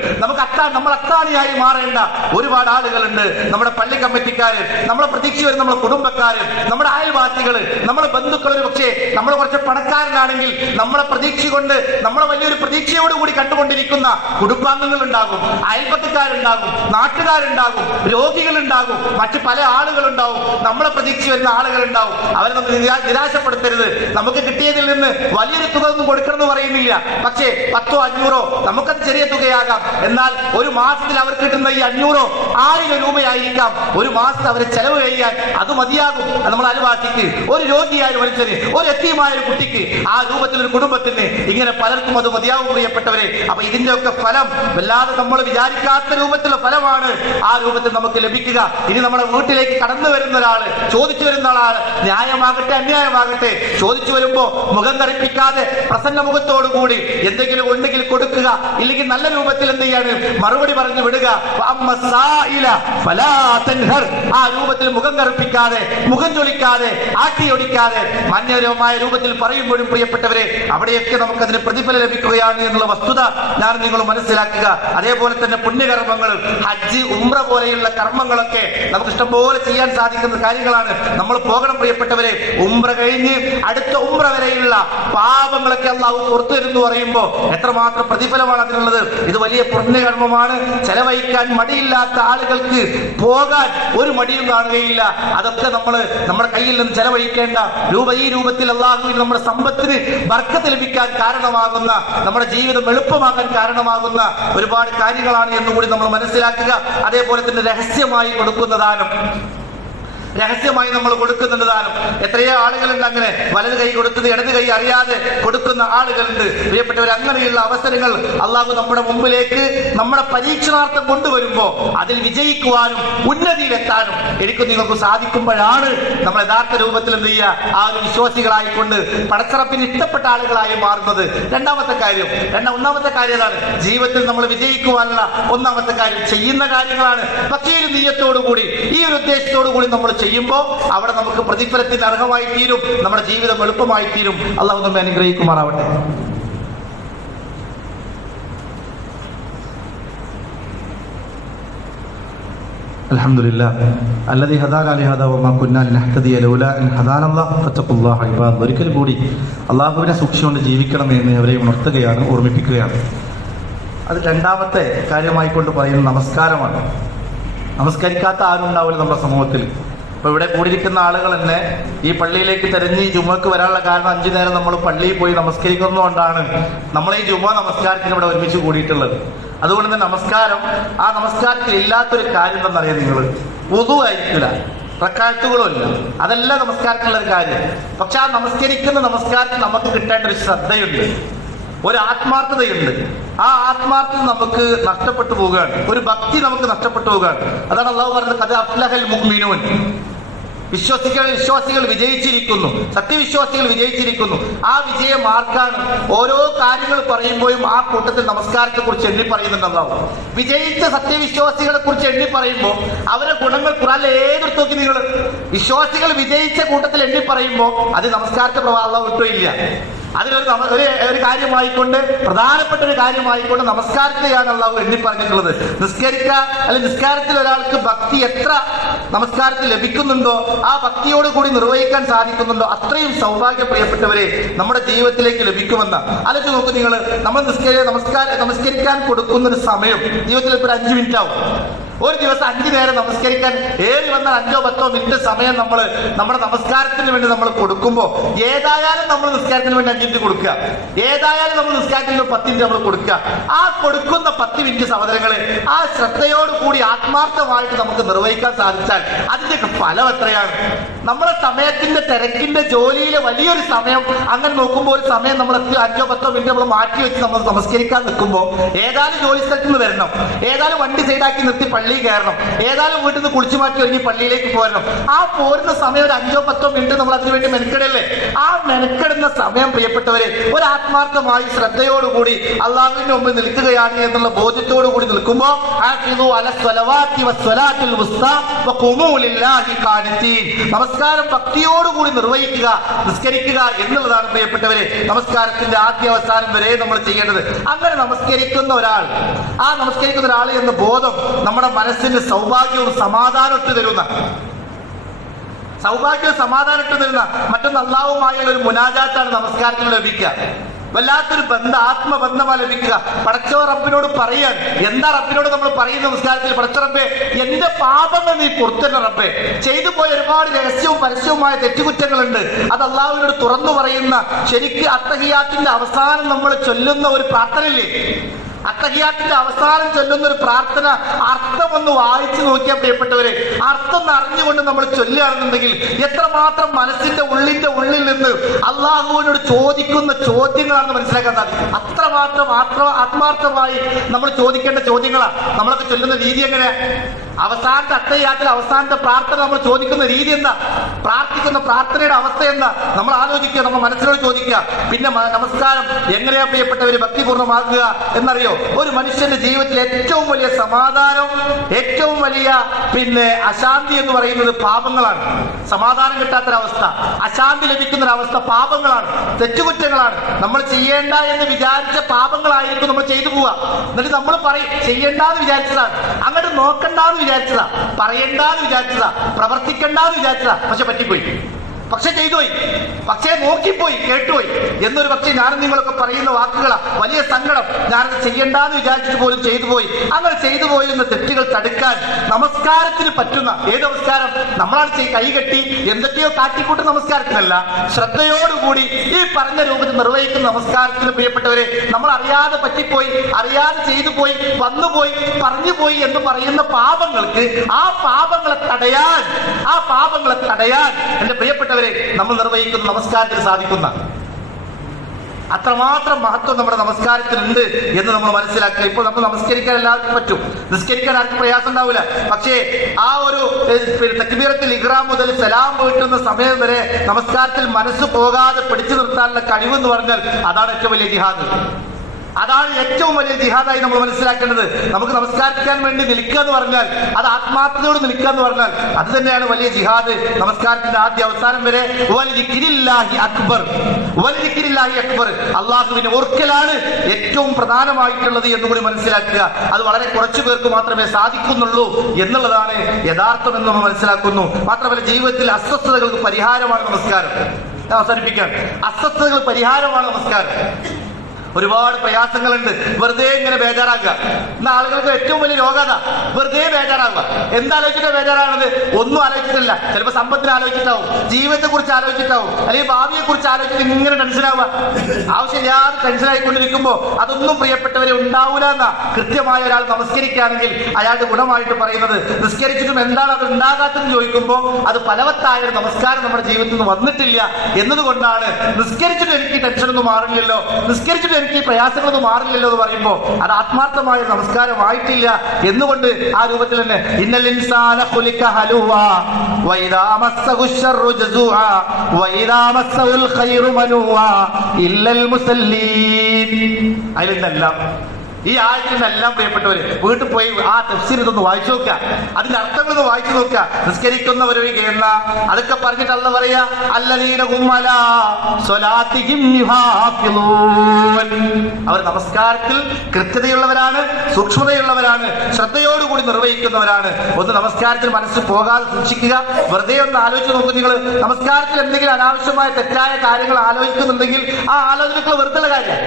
നമ്മൾ അത്താണിയായി മാറേണ്ട ഒരുപാട് ആളുകളുണ്ട്. നമ്മുടെ പള്ളി കമ്മിറ്റിക്കാര്, നമ്മളെ പ്രതീക്ഷ വരുന്ന നമ്മുടെ കുടുംബക്കാര്, നമ്മുടെ അയൽവാസികള്, നമ്മുടെ ബന്ധുക്കൾ. ഒരു പക്ഷേ നമ്മൾ കുറച്ച് പണക്കാരനാണെങ്കിൽ നമ്മളെ പ്രതീക്ഷ കൊണ്ട് നമ്മളെ വലിയൊരു പ്രതീക്ഷയോടുകൂടി കണ്ടുകൊണ്ടിരിക്കുന്ന കുടുംബാംഗങ്ങൾ ഉണ്ടാകും, അയൽപക്കക്കാരുണ്ടാകും, നാട്ടുകാരുണ്ടാകും, രോഗികളുണ്ടാകും, മറ്റു പല ആളുകളുണ്ടാവും. നമ്മളെ പ്രതീക്ഷ വരുന്ന ആളുകളുണ്ടാവും. അവരെ നമ്മൾ നിരാശപ്പെടുത്തരുത്. നമുക്ക് കിട്ടിയതിൽ നിന്ന് വലിയൊരു തുക ഒന്നും കൊടുക്കണം എന്ന് പറയുന്നില്ല. പക്ഷേ 10 500 നമുക്കത് ചെറിയ തുകയാകാം. എന്നാൽ ഒരു മാസത്തിൽ അവർക്ക് കിട്ടുന്ന ഈ 500 1000 രൂപയായിരിക്കാം. ഒരു മാസത്തെ അവരെ ചെലവ് ചെയ്യാൻ അത് മതിയാകും. നമ്മൾ അയൽവാസിക്ക്, ഒരു രോഗിയായ മനുഷ്യന്, ഒരു യതീമായ ഒരു കുട്ടിക്ക്, ആ രൂപത്തിൽ ഒരു കുടുംബത്തിന്, ഇങ്ങനെ പലർക്കും അത് മതിയാകും പ്രിയപ്പെട്ടവരെ. അപ്പൊ ഇതിന്റെയൊക്കെ ഫലം വല്ലാതെ നമ്മൾ വിചാരിക്കാത്ത രൂപത്തിലുള്ള ഫലമാണ് ആ രൂപത്തിൽ നമുക്ക് ലഭിക്കുക. ഇനി നമ്മുടെ വീട്ടിലേക്ക് കടന്നു വരുന്ന ഒരാള്, ചോദിച്ചു വരുന്ന ആള്, ന്യായമാകട്ടെ അന്യായമാകട്ടെ, ചോദിച്ചു വരുമ്പോ മുഖം കറുപ്പിക്കാതെ പ്രസന്ന മുഖത്തോടുകൂടി എന്തെങ്കിലും ഉണ്ടെങ്കിൽ കൊടുക്കുക, ഇല്ലെങ്കിൽ നല്ല രൂപത്തിൽ എന്ത് ചെയ്യാണ് മറുപടി പറഞ്ഞു വിടുക. ആ രൂപത്തിൽ മുഖം കറുപ്പിക്കാതെ, മുഖം ചൊളിക്കാതെ, ആട്ടിയൊടിക്കാതെ മാന്യപരമായ രൂപത്തിൽ പറയുമ്പോഴും പ്രിയപ്പെട്ടവരെ അവിടെയൊക്കെ നമുക്ക് അതിന് പ്രതിഫലം ലഭിക്കുകയാണ് എന്നുള്ള വസ്തുത ഞാൻ നിങ്ങൾ മനസ്സിലാക്കുക. അതേപോലെ തന്നെ പുണ്യകർമ്മങ്ങൾ, ഹജ്ജ്, ഉംറ പോലെയുള്ള കർമ്മങ്ങളൊക്കെ നമുക്ക് ഇഷ്ടംപോലെ ചെയ്യാൻ സാധിക്കുന്ന കാര്യങ്ങളാണ്. നമ്മൾ പോകണം പ്രിയപ്പെട്ടവരെ. ഉംറ കഴിഞ്ഞ് അടുത്ത ഉംറ വരെയുള്ള പാപങ്ങളൊക്കെ അള്ളാഹു പുറത്തു തരുന്നു പറയുമ്പോൾ എത്രമാത്രം പ്രതിഫലമാണ് അതിനുള്ളത്. ഇത് വലിയ പുണ്യകർമ്മമാണ്. ചെലവഴിക്കാൻ മടിയില്ലാത്ത ആളുകൾക്ക് പോകാൻ ഒരു മടിയും കാണുകയില്ല. അതൊക്കെ നമ്മുടെ കയ്യിൽ നിന്ന് ചെലവഴിക്കേണ്ട രൂപ ഈ രൂപത്തിൽ അള്ളാഹുവിന് നമ്മുടെ സമ്പത്തിന് ബർക്കത്ത് ലഭിക്കാൻ കാരണമാകുന്ന, നമ്മുടെ ജീവിതം എളുപ്പമാകാൻ കാരണമാകുന്ന ഒരുപാട് കാര്യങ്ങളാണ് എന്നുകൂടി നമ്മൾ മനസ്സിലാക്കുക. അതേപോലെ തന്നെ രഹസ്യമായി കൊടുക്കുന്ന ദാനം, രഹസ്യമായി നമ്മൾ കൊടുക്കുന്നുണ്ട് ദാനം. എത്രയോ ആളുകളുണ്ട് അങ്ങനെ വലത് കൈ കൊടുത്തത് ഇടത് കൈ അറിയാതെ കൊടുക്കുന്ന ആളുകളുണ്ട്. പ്രിയപ്പെട്ടവർ, അങ്ങനെയുള്ള അവസരങ്ങൾ അള്ളാഹു നമ്മുടെ മുമ്പിലേക്ക് നമ്മുടെ പരീക്ഷണാർത്ഥം കൊണ്ടുവരുമ്പോൾ അതിൽ വിജയിക്കുവാനും ഉന്നതിയിലെത്താനും എനിക്കും നിങ്ങൾക്ക് സാധിക്കുമ്പോഴാണ് നമ്മൾ യഥാർത്ഥ രൂപത്തിൽ എന്ത് ചെയ്യുക, ആ ഒരു വിശ്വാസികളായിക്കൊണ്ട് പടച്ചറപ്പിന് ഇഷ്ടപ്പെട്ട ആളുകളായി മാറുന്നത്. ഒന്നാമത്തെ കാര്യം അതാണ്. ജീവിതത്തിൽ നമ്മൾ വിജയിക്കുവാനുള്ള ഒന്നാമത്തെ കാര്യം ചെയ്യുന്ന കാര്യങ്ങളാണ്. പക്ഷേ ഈ നീയത്തോടു കൂടി, ഈ ഒരു ഉദ്ദേശത്തോടു കൂടി നമ്മൾ ചെയ്യുമ്പോൾ അവിടെ നമുക്ക് പ്രതിഫലത്തിന് അർഹമായി തീരും, നമ്മുടെ ജീവിതം എളുപ്പമായി തീരും. അള്ളാഹു നമ്മെ അനുഗ്രഹിക്കുമാറാവട്ടെ. അൽഹംദുലില്ലാഹ് അല്ലദീ ഹദാനാ ലിഹാദാ വമാ കുന്നാ ലിനഹ്തദിയ ലൗലാ അൻ ഹദാനല്ലാഹ് ഫത്തഖുല്ലാഹ ഇബാദ്. ഒരിക്കൽ കൂടി അള്ളാഹുവിനെ സൂക്ഷിച്ചുകൊണ്ട് ജീവിക്കണമെന്ന് അവരെ ഉണർത്തുകയാണ്, ഓർമ്മിപ്പിക്കുകയാണ്. അത് രണ്ടാമത്തെ കാര്യമായിക്കൊണ്ട് പറയുന്ന നമസ്കാരമാണ്. നമസ്കരിക്കാത്ത ആരും ഉണ്ടാവില്ല നമ്മുടെ സമൂഹത്തിൽ. ഇപ്പൊ ഇവിടെ കൂടിയിരിക്കുന്ന ആളുകൾ തന്നെ ഈ പള്ളിയിലേക്ക് തെരഞ്ഞ് ജുമക്ക് വരാനുള്ള കാരണം 5 നേരം നമ്മൾ പള്ളിയിൽ പോയി നമസ്കരിക്കുന്നതുകൊണ്ടാണ് നമ്മൾ ഈ ജുമ നമസ്കാരത്തിന് ഇവിടെ ഒരുമിച്ച് കൂടിയിട്ടുള്ളത്. അതുകൊണ്ട് തന്നെ ആ നമസ്കാരത്തിൽ ഇല്ലാത്തൊരു കാര്യം എന്താണെന്നറിയാം നിങ്ങൾ, വുദു ആയിരിക്കില്ല, റക്അത്തുകളും ഇല്ല. അതല്ല നമസ്കാരത്തിലുള്ള ഒരു കാര്യം. പക്ഷെ ആ നമസ്കാരത്തിൽ നമുക്ക് കിട്ടേണ്ട ഒരു ശ്രദ്ധയുണ്ട്, ഒരു ആത്മാർത്ഥതയുണ്ട്. ആ ആത്മാർത്ഥത നമുക്ക് നഷ്ടപ്പെട്ടു പോവുകയാണ്, ഒരു ഭക്തി നമുക്ക് നഷ്ടപ്പെട്ടു പോവുകയാണ്. അതാണ് അള്ളാഹു പറഞ്ഞത്, ഖദ് അഫ്ലഹൽ മുഅ്മിനൂൻ. വിശ്വാസികൾ വിജയിച്ചിരിക്കുന്നു, സത്യവിശ്വാസികൾ വിജയിച്ചിരിക്കുന്നു. ആ വിജയം ആർക്കാണ്? ഓരോ കാര്യങ്ങൾ പറയുമ്പോഴും ആ കൂട്ടത്തിൽ നമസ്കാരത്തെ കുറിച്ച് എണ്ണി പറയുന്നുണ്ടാവും. വിജയിച്ച സത്യവിശ്വാസികളെ കുറിച്ച് എണ്ണി പറയുമ്പോൾ അവരുടെ ഗുണങ്ങൾ ഖുർആനിൽ ഏതെടുത്ത് നോക്കി നിങ്ങൾ, വിശ്വാസികൾ വിജയിച്ച കൂട്ടത്തിൽ എണ്ണി പറയുമ്പോൾ അത് നമസ്കാരത്തെ പ്രഭാവം വിട്ടുമില്ല. അതിലൊരു കാര്യമായിക്കൊണ്ട്, പ്രധാനപ്പെട്ട ഒരു കാര്യമായിക്കൊണ്ട് നമസ്കാരത്തെയാണ് അള്ളാഹു എണ്ണി പറഞ്ഞിട്ടുള്ളത്. നിസ്കാരത്തിൽ ഒരാൾക്ക് ഭക്തി എത്ര നമസ്കാരത്തിൽ ലഭിക്കുന്നുണ്ടോ, ആ ഭക്തിയോട് കൂടി നിർവഹിക്കാൻ സാധിക്കുന്നുണ്ടോ, അത്രയും സൗഭാഗ്യം പ്രിയപ്പെട്ടവരെ നമ്മുടെ ജീവിതത്തിലേക്ക് ലഭിക്കുമെന്ന് ആലോചിച്ച് നോക്കൂ നിങ്ങൾ. നമ്മൾ നമസ്കരിക്കാൻ കൊടുക്കുന്ന ഒരു സമയം ജീവിതത്തിൽ ഇപ്പോൾ 5 മിനിറ്റ് ആവും. ഒരു ദിവസം 5 നേരം നമസ്കരിക്കാൻ ഏറി വന്നാൽ 5 10 മിനിറ്റ് സമയം നമ്മൾ നമ്മുടെ നമസ്കാരത്തിന് വേണ്ടി നമ്മൾ കൊടുക്കുമ്പോൾ ഏതായാലും നമ്മൾ നിസ്കാരത്തിന് വേണ്ടി 5 മിനിറ്റ് കൊടുക്കുക, ഏതായാലും നമ്മൾ നിസ്കാരത്തിന് 10 മിനിറ്റ് നമ്മൾ കൊടുക്കുക. ആ കൊടുക്കുന്ന 10 മിനിറ്റ് സഹോദരങ്ങളെ ആ ശ്രദ്ധയോട് കൂടി ആത്മാർത്ഥമായിട്ട് നമുക്ക് നിർവഹിക്കാൻ സാധിച്ചാൽ അതിന്റെയൊക്കെ ഫലം എത്രയാണ്. നമ്മളെ സമയത്തിന്റെ തിരക്കിന്റെ ജോലിയിലെ വലിയൊരു സമയം അങ്ങനെ നോക്കുമ്പോൾ ഒരു സമയം നമ്മൾ 5-10 മിനിറ്റ് നമ്മൾ മാറ്റി വെച്ച് നമ്മൾ നമസ്കരിക്കാൻ നിൽക്കുമ്പോൾ ഏതായാലും ജോലി സ്ഥലത്ത് നിന്ന് വരണം, ഏതായാലും വണ്ടി സൈഡാക്കി നിർത്തി പള്ളിയിൽ കയറണം, ഏതായാലും വീട്ടിൽ നിന്ന് കുളിച്ചു മാറ്റി ഒരുങ്ങി പള്ളിയിലേക്ക് പോരണം. ആ പോരുന്ന സമയം ഒരു 5-10 മിനിറ്റ് നമ്മൾ അതിനു വേണ്ടി മെനക്കെടല്ലേ? ആ മെനക്കെടുന്ന സമയം പ്രിയപ്പെട്ടവരെ ഒരു ആത്മാർത്ഥമായി ശ്രദ്ധയോടുകൂടി അള്ളാഹുവിന്റെ മുമ്പിൽ നിൽക്കുകയാണ് എന്നുള്ള ബോധ്യത്തോടു കൂടി നിൽക്കുമ്പോൾ നമസ്കാരം ഭക്തിയോടുകൂടി നിർവഹിക്കുക, നിസ്കരിക്കുക എന്നുള്ളതാണ് പ്രിയപ്പെട്ടവരെ നമസ്കാരത്തിന്റെ ആദ്യ അവസാനം വരെ നമ്മൾ ചെയ്യേണ്ടത്. അങ്ങനെ നമസ്കരിക്കുന്ന ഒരാൾ എന്ന ബോധം നമ്മുടെ മനസ്സിന് സൗഭാഗ്യവും സമാധാനവും തരുന്ന മറ്റൊന്ന് അല്ലാഹുവുമായുള്ള ഒരു മുനാജാത്താണ് നമസ്കാരത്തിൽ ലഭിക്കുക. വല്ലാത്തൊരു ആത്മബന്ധമാണ് ലഭിക്കുക. പടച്ചോ റബ്ബിനോട് പറയാൻ എന്താ റബ്ബിനോട് നമ്മൾ പറയുന്ന നമസ്കാരത്തിൽ? പടച്ച റബ്ബേ, എന്റെ പാപങ്ങൾ നീ പുറത്തുതന്നെ റബ്ബേ. ചെയ്തു പോയ ഒരുപാട് രഹസ്യവും പരസ്യവുമായ തെറ്റുകുറ്റങ്ങളുണ്ട്, അത് അള്ളാഹുവിനോട് തുറന്നു പറയുന്ന ശരിക്ക് അത്തഹിയാത്തിന്റെ അവസാനം നമ്മൾ ചൊല്ലുന്ന ഒരു പ്രാർത്ഥനയില്ലേ? അത്തഹിയാത്തിന്റെ അവസാനം ചൊല്ലുന്ന ഒരു പ്രാർത്ഥന അർത്ഥം ഒന്ന് വായിച്ചു നോക്കിയാൽ പ്രിയപ്പെട്ടവരെ, അർത്ഥം അറിഞ്ഞുകൊണ്ട് നമ്മൾ ചൊല്ലുകയാണെന്നുണ്ടെങ്കിൽ എത്രമാത്രം മനസ്സിന്റെ ഉള്ളിൽ നിന്ന് അള്ളാഹുവിനോട് ചോദിക്കുന്ന ചോദ്യങ്ങളാണെന്ന് മനസ്സിലാക്കാൻ സാധിക്കും. അത്രമാത്രം ആത്മാർത്ഥമായി നമ്മൾ ചോദിക്കേണ്ട ചോദ്യങ്ങളാണ്. നമ്മളൊക്കെ ചൊല്ലുന്ന രീതി എങ്ങനെയാ? അവസാനത്തെ അത്തഹിയാത്തിൽ അവസാനത്തെ പ്രാർത്ഥന നമ്മൾ ചോദിക്കുന്ന രീതി എന്താ? പ്രാർത്ഥിക്കുന്ന പ്രാർത്ഥനയുടെ അവസ്ഥ എന്താ? നമ്മൾ ആലോചിക്കുക, നമ്മൾ മനസ്സിനോട് ചോദിക്കുക. പിന്നെ നമസ്കാരം എങ്ങനെയാ പ്രിയപ്പെട്ടവര് ഭക്തിപൂർണ്ണമാക്കുക എന്നറിയോ? ഒരു മനുഷ്യന്റെ ജീവിതത്തിൽ ഏറ്റവും വലിയ സമാധാനം, ഏറ്റവും വലിയ അശാന്തി എന്ന് പറയുന്നത് പാപങ്ങളാണ്. സമാധാനം കിട്ടാത്തൊരവസ്ഥ, അശാന്തി ലഭിക്കുന്നൊരവസ്ഥ പാപങ്ങളാണ്, തെറ്റുകുറ്റങ്ങളാണ്. നമ്മൾ ചെയ്യേണ്ട എന്ന് വിചാരിച്ച പാപങ്ങളായിരിക്കും നമ്മൾ ചെയ്തു പോവുക. എന്നിട്ട് നമ്മൾ പറയും ചെയ്യേണ്ടെന്ന് വിചാരിച്ചതാണ്, അങ്ങോട്ട് നോക്കണ്ടെന്ന് വിചാരിച്ചതാ, പറയണ്ടെന്ന് വിചാരിച്ചതാ, പ്രവർത്തിക്കണ്ടെന്ന് വിചാരിച്ചതാ, പക്ഷെ പറ്റിപ്പോയി, പക്ഷെ ചെയ്തുപോയി, പക്ഷേ നോക്കിപ്പോയി, കേട്ടുപോയി. എന്നൊരു പക്ഷേ ഞാനും നിങ്ങളൊക്കെ പറയുന്ന വാക്കുകളാ വലിയ സങ്കടം. ഞാനത് ചെയ്യണ്ടെന്ന് വിചാരിച്ചിട്ട് പോലും ചെയ്തുപോയി. അങ്ങനെ ചെയ്തു പോയിരുന്ന തെറ്റുകൾ തടുക്കാൻ നമസ്കാരത്തിന് പറ്റുന്ന ഏത് നമസ്കാരം? നമ്മളാണ് കൈകെട്ടി എന്തൊക്കെയോ കാട്ടിക്കൂട്ടുന്ന നമസ്കാരത്തിനല്ല, ശ്രദ്ധയോടുകൂടി ഈ പറഞ്ഞ രൂപത്തിൽ നിർവഹിക്കുന്ന നമസ്കാരത്തിന് പ്രിയപ്പെട്ടവരെ, നമ്മൾ അറിയാതെ പറ്റിപ്പോയി, അറിയാതെ ചെയ്തു പോയി, വന്നുപോയി, പറഞ്ഞുപോയി എന്ന് പറയുന്ന പാപങ്ങൾക്ക് ആ പാപങ്ങളെ തടയാൻ എന്റെ പ്രിയപ്പെട്ട നമ്മൾ നിർവഹിക്കുന്ന നമസ്കാരത്തിന് സാധിക്കുന്ന അത്രമാത്രം മഹത്വം നമ്മുടെ നമസ്കാരത്തിനുണ്ട് എന്ന് നമ്മൾ മനസ്സിലാക്കുക. ഇപ്പോൾ നമ്മൾ നമസ്കരിക്കാൻ എല്ലാവർക്കും പറ്റും, നിസ്കരിക്കാൻ ആർക്കും പ്രയാസം ഉണ്ടാവില്ല. പക്ഷേ ആ ഒരു തക്ബീറത്തുൽ ഇഹ്റാം മുതൽ സലാം വീട്ടുന്ന സമയം വരെ നമസ്കാരത്തിൽ മനസ്സ് പോകാതെ പിടിച്ചു നിർത്താനുള്ള കഴിവെന്ന് പറഞ്ഞാൽ അതാണ് ഏറ്റവും വലിയ ജിഹാദ്. അതാണ് ഏറ്റവും വലിയ ജിഹാദായി നമ്മൾ മനസ്സിലാക്കേണ്ടത്. നമുക്ക് നമസ്കരിക്കാൻ വേണ്ടി നിൽക്കുക എന്ന് പറഞ്ഞാൽ, അത് ആത്മാർത്ഥതയോട് നിൽക്കുക എന്ന് പറഞ്ഞാൽ അത് തന്നെയാണ് വലിയ ജിഹാദ്. നമസ്കാരത്തിന്റെ ആദ്യ അവസാനം വരെ അക്ബർ, അള്ളാഹുവിനെ ഓർക്കലാണ് ഏറ്റവും പ്രധാനമായിട്ടുള്ളത് എന്നുകൂടി മനസ്സിലാക്കുക. അത് വളരെ കുറച്ചു പേർക്ക് മാത്രമേ സാധിക്കുന്നുള്ളൂ എന്നുള്ളതാണ് യഥാർത്ഥം എന്ന് നമ്മൾ മനസ്സിലാക്കുന്നു. മാത്രമല്ല, ജീവിതത്തിൽ അസ്വസ്ഥതകൾക്ക് പരിഹാരമാണ് നമസ്കാരം. അവസാനിപ്പിക്കാൻ, അസ്വസ്ഥതകൾ പരിഹാരമാണ് നമസ്കാരം. ഒരുപാട് പ്രയാസങ്ങളുണ്ട്, വെറുതെ ഇങ്ങനെ ബേജാറാക്കുക. ഇന്ന് ആളുകൾക്ക് ഏറ്റവും വലിയ രോഗത വെറുതെ ബേജാറാകുക. എന്താലോചിച്ചിട്ടാ ബേജാറാകുന്നത്? ഒന്നും ആലോചിച്ചിട്ടില്ല. ചിലപ്പോൾ സമ്പത്തിനെ ആലോചിച്ചിട്ടാവും, ജീവിതത്തെ കുറിച്ച് ആലോചിച്ചിട്ടാവും, അല്ലെങ്കിൽ ഭാവിയെ കുറിച്ച് ആലോചിച്ചിട്ട് ഇങ്ങനെ ടെൻഷനാവുക. ആവശ്യമില്ലാതെ ടെൻഷനായിക്കൊണ്ടിരിക്കുമ്പോൾ അതൊന്നും പ്രിയപ്പെട്ടവരെ ഉണ്ടാവൂല എന്നാ കൃത്യമായ ഒരാൾ നമസ്കരിക്കുകയാണെങ്കിൽ അയാളുടെ ഗുണമായിട്ട് പറയുന്നത്. നിസ്കരിച്ചിട്ടും എന്താണ് അത് ഉണ്ടാകാത്തതെന്ന് ചോദിക്കുമ്പോൾ അത് ഫലവത്തായ ഒരു നമസ്കാരം നമ്മുടെ ജീവിതത്തിൽ നിന്ന് വന്നിട്ടില്ല എന്നതുകൊണ്ടാണ്. നിസ്കരിച്ചിട്ട് എനിക്ക് ടെൻഷനൊന്നും മാറില്ലല്ലോ, നിസ്കരിച്ചിട്ട് എനിക്ക് പ്രയാസങ്ങളൊന്നും മാറില്ലല്ലോ എന്ന് പറയുമ്പോൾ അത് ആത്മാർത്ഥമായ നമസ്കാരമായിട്ടില്ല എന്നുകൊണ്ട് ആ രൂപത്തിൽ തന്നെ ഇന്നൽ ഇൻസാന ഖുലിക ഹലുവാ വഇദാ മസ്സഹു ശർറു ജസൂആ വഇദാ മസ്സഹുൽ ഖൈറു മനുവാ ഇല്ലൽ മുസല്ലീൻ. അതിലെല്ലാം ഈ ആയത്തിനെല്ലാം പ്രിയപ്പെട്ടവര് വീട്ടിൽ പോയി ആ തഫ്സീർ ഇതൊന്ന് വായിച്ചു നോക്കുക, അതിന്റെ അർത്ഥങ്ങളൊന്ന് വായിച്ചു നോക്കുക. നിസ്കരിക്കുന്നവരൊഴികെയുള്ള അതൊക്കെ പറഞ്ഞിട്ട് അല്ലാഹു പറയാ അല്ലദീന ഹും അലാ സ്വലാത്തിഹിം യുഹാഫിളൂൻ. അവർ നമസ്കാരത്തിൽ കൃത്യതയുള്ളവരാണ്, സൂക്ഷ്മതയുള്ളവരാണ്, ശ്രദ്ധയോടുകൂടി നിർവഹിക്കുന്നവരാണ്. ഒന്ന് നമസ്കാരത്തിൽ മനസ്സ് പോകാതെ സൂക്ഷിക്കുക. വെറുതെ ഒന്ന് ആലോചിച്ച് നോക്കൂ. നിങ്ങൾ നമസ്കാരത്തിൽ എന്തെങ്കിലും അനാവശ്യമായ തെറ്റായ കാര്യങ്ങൾ ആലോചിക്കുന്നുണ്ടെങ്കിൽ ആ ആലോചനകൾ വെറുതെയുള്ള കാര്യമാണ്.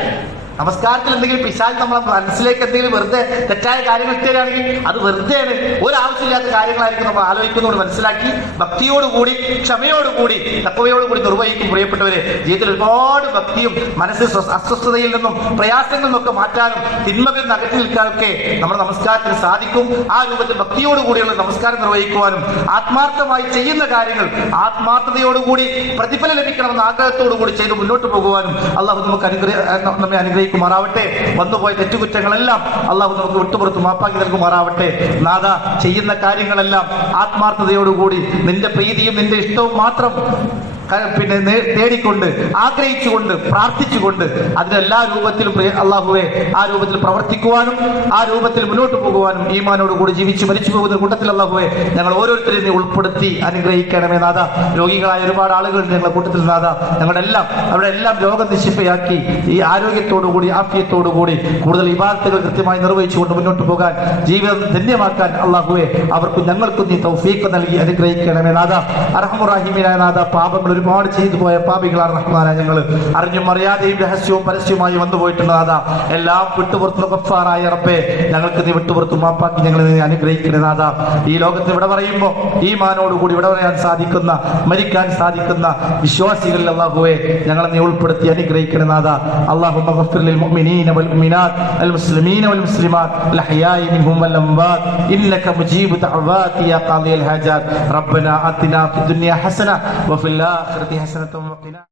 നമസ്കാരത്തിൽ എന്തെങ്കിലും പിശാച് നമ്മളെ മനസ്സിലേക്ക് എന്തെങ്കിലും വെറുതെ തെറ്റായ കാര്യങ്ങൾ ഇട്ടുകയാണെങ്കിൽ അത് വെറുതെയാണ്, ഒരാവശ്യമില്ലാത്ത കാര്യങ്ങളായിരിക്കും നമ്മൾ ആലോചിക്കുന്നതോട് മനസ്സിലാക്കി ഭക്തിയോടുകൂടി ക്ഷമയോടുകൂടി തഖ്വയോടുകൂടി നിർവഹിക്കും. പ്രിയപ്പെട്ടവരെ, ജീവിതത്തിൽ ഒരുപാട് ഭക്തിയും മനസ്സിൽ അസ്വസ്ഥതയിൽ നിന്നും പ്രയാസങ്ങളിൽ നിന്നൊക്കെ മാറ്റാനും തിന്മകളിൽ നിന്ന് അകറ്റി നിൽക്കാനൊക്കെ നമ്മുടെ നമസ്കാരത്തിന് സാധിക്കും. ആ രൂപത്തിൽ ഭക്തിയോടുകൂടിയുള്ള നമസ്കാരം നിർവഹിക്കുവാനും ആത്മാർത്ഥമായി ചെയ്യുന്ന കാര്യങ്ങൾ ആത്മാർത്ഥതയോടുകൂടി പ്രതിഫലം ലഭിക്കണമെന്ന ആഗ്രഹത്തോടുകൂടി ചെയ്ത് മുന്നോട്ട് പോകുവാനും അള്ളാഹു നമുക്ക് നമ്മെ അനുഗ്രഹിക്കുമാറാവട്ടെ. വന്നുപോയ തെറ്റുകുറ്റങ്ങളെല്ലാം അള്ളാഹു നമുക്ക് വിട്ടുപുറത്ത് മാപ്പാക്കി നൽകുമാറാവട്ടെ. നാഥ, ചെയ്യുന്ന കാര്യങ്ങളെല്ലാം ആത്മാർത്ഥതയോടുകൂടി നിന്റെ പ്രീതിയും നിന്റെ ഇഷ്ടവും മാത്രം തേടിക്കൊണ്ട് ആഗ്രഹിച്ചുകൊണ്ട് പ്രാർത്ഥിച്ചുകൊണ്ട് അതിനെല്ലാ രൂപത്തിലും അള്ളാഹുവെ ആ രൂപത്തിൽ പ്രവർത്തിക്കുവാനും ആ രൂപത്തിൽ മുന്നോട്ട് പോകുവാനും ഈമാനോടുകൂടി ജീവിച്ച് മരിച്ചു പോകുന്ന കൂട്ടത്തിൽ അള്ളാഹുവെ ഞങ്ങൾ ഓരോരുത്തരെയും നീ ഉൾപ്പെടുത്തി അനുഗ്രഹിക്കണമേ നാഥ. രോഗികളായ ഒരുപാട് ആളുകൾ ഞങ്ങളുടെ കൂട്ടത്തിൽ നാഥ, ഞങ്ങളുടെ എല്ലാം അവിടെ എല്ലാം രോഗം നിശിപ്പയാക്കി ഈ ആരോഗ്യത്തോടുകൂടി ആഫിയത്തോടുകൂടി കൂടുതൽ ഇബാദത്തുകൾ കൃത്യമായി നിർവഹിച്ചുകൊണ്ട് മുന്നോട്ട് പോകാൻ ജീവിതം ധന്യമാക്കാൻ അള്ളാഹുവെ അവർക്കും ഞങ്ങൾക്കും നീ തൗഫീഖ് നൽകി അനുഗ്രഹിക്കണമേ നാഥ. അർഹമുറാഹിമീനായ നാഥ, പാപങ്ങൾ ഒരുപാട് ചെയ്തു പോയ പാപികളാണ് റഹ്മാനായ ഞങ്ങൾ. അറിഞ്ഞും അറിയാതെയും രഹസ്യവും പരസ്യവുമായി വന്നുപോയിട്ടുണ്ട് നാഥ. എല്ലാം വിട്ടുപുറത്തുന്ന ഗഫാറായ റബ്ബേ, ഞങ്ങൾക്ക് നീ വിട്ടുപുറത്തും മാപ്പാക്കി ഞങ്ങളെ നീ അനുഗ്രഹിക്കണേ നാഥ. ഈ ലോകത്ത് ഇവിടെ പറയുമ്പോൾ ഈമാനോടുകൂടി ഇവിടെ പറയാൻ സാധിക്കുന്ന മരിക്കാൻ സാധിക്കുന്ന വിശ്വാസികളിൽ അല്ലാഹുവേ ഞങ്ങളെ നീ ഉൾപ്പെടുത്തി അനുഗ്രഹിക്കണേ നാഥ. അല്ലാഹുമ്മ ഗഫിർ ലിൽ മുഅ്മിനീന വൽ മുഅ്മിനാത്ത് വൽ മുസ്ലിമീന വൽ മുസ്ലിമാത്ത് വൽ അഹ്യാഇ മിൻഹും വൽ അംവാത്ത് ഇന്നക മുജീബു ദഅവാതി യാ ഖാദിയൽ ഹാജാത്ത്. റബ്ബനാ ആതിനാ ഫിദ് ദുനിയ ഹസന വഫിൽ ആഖിറതി ഹസനത വഖിനാ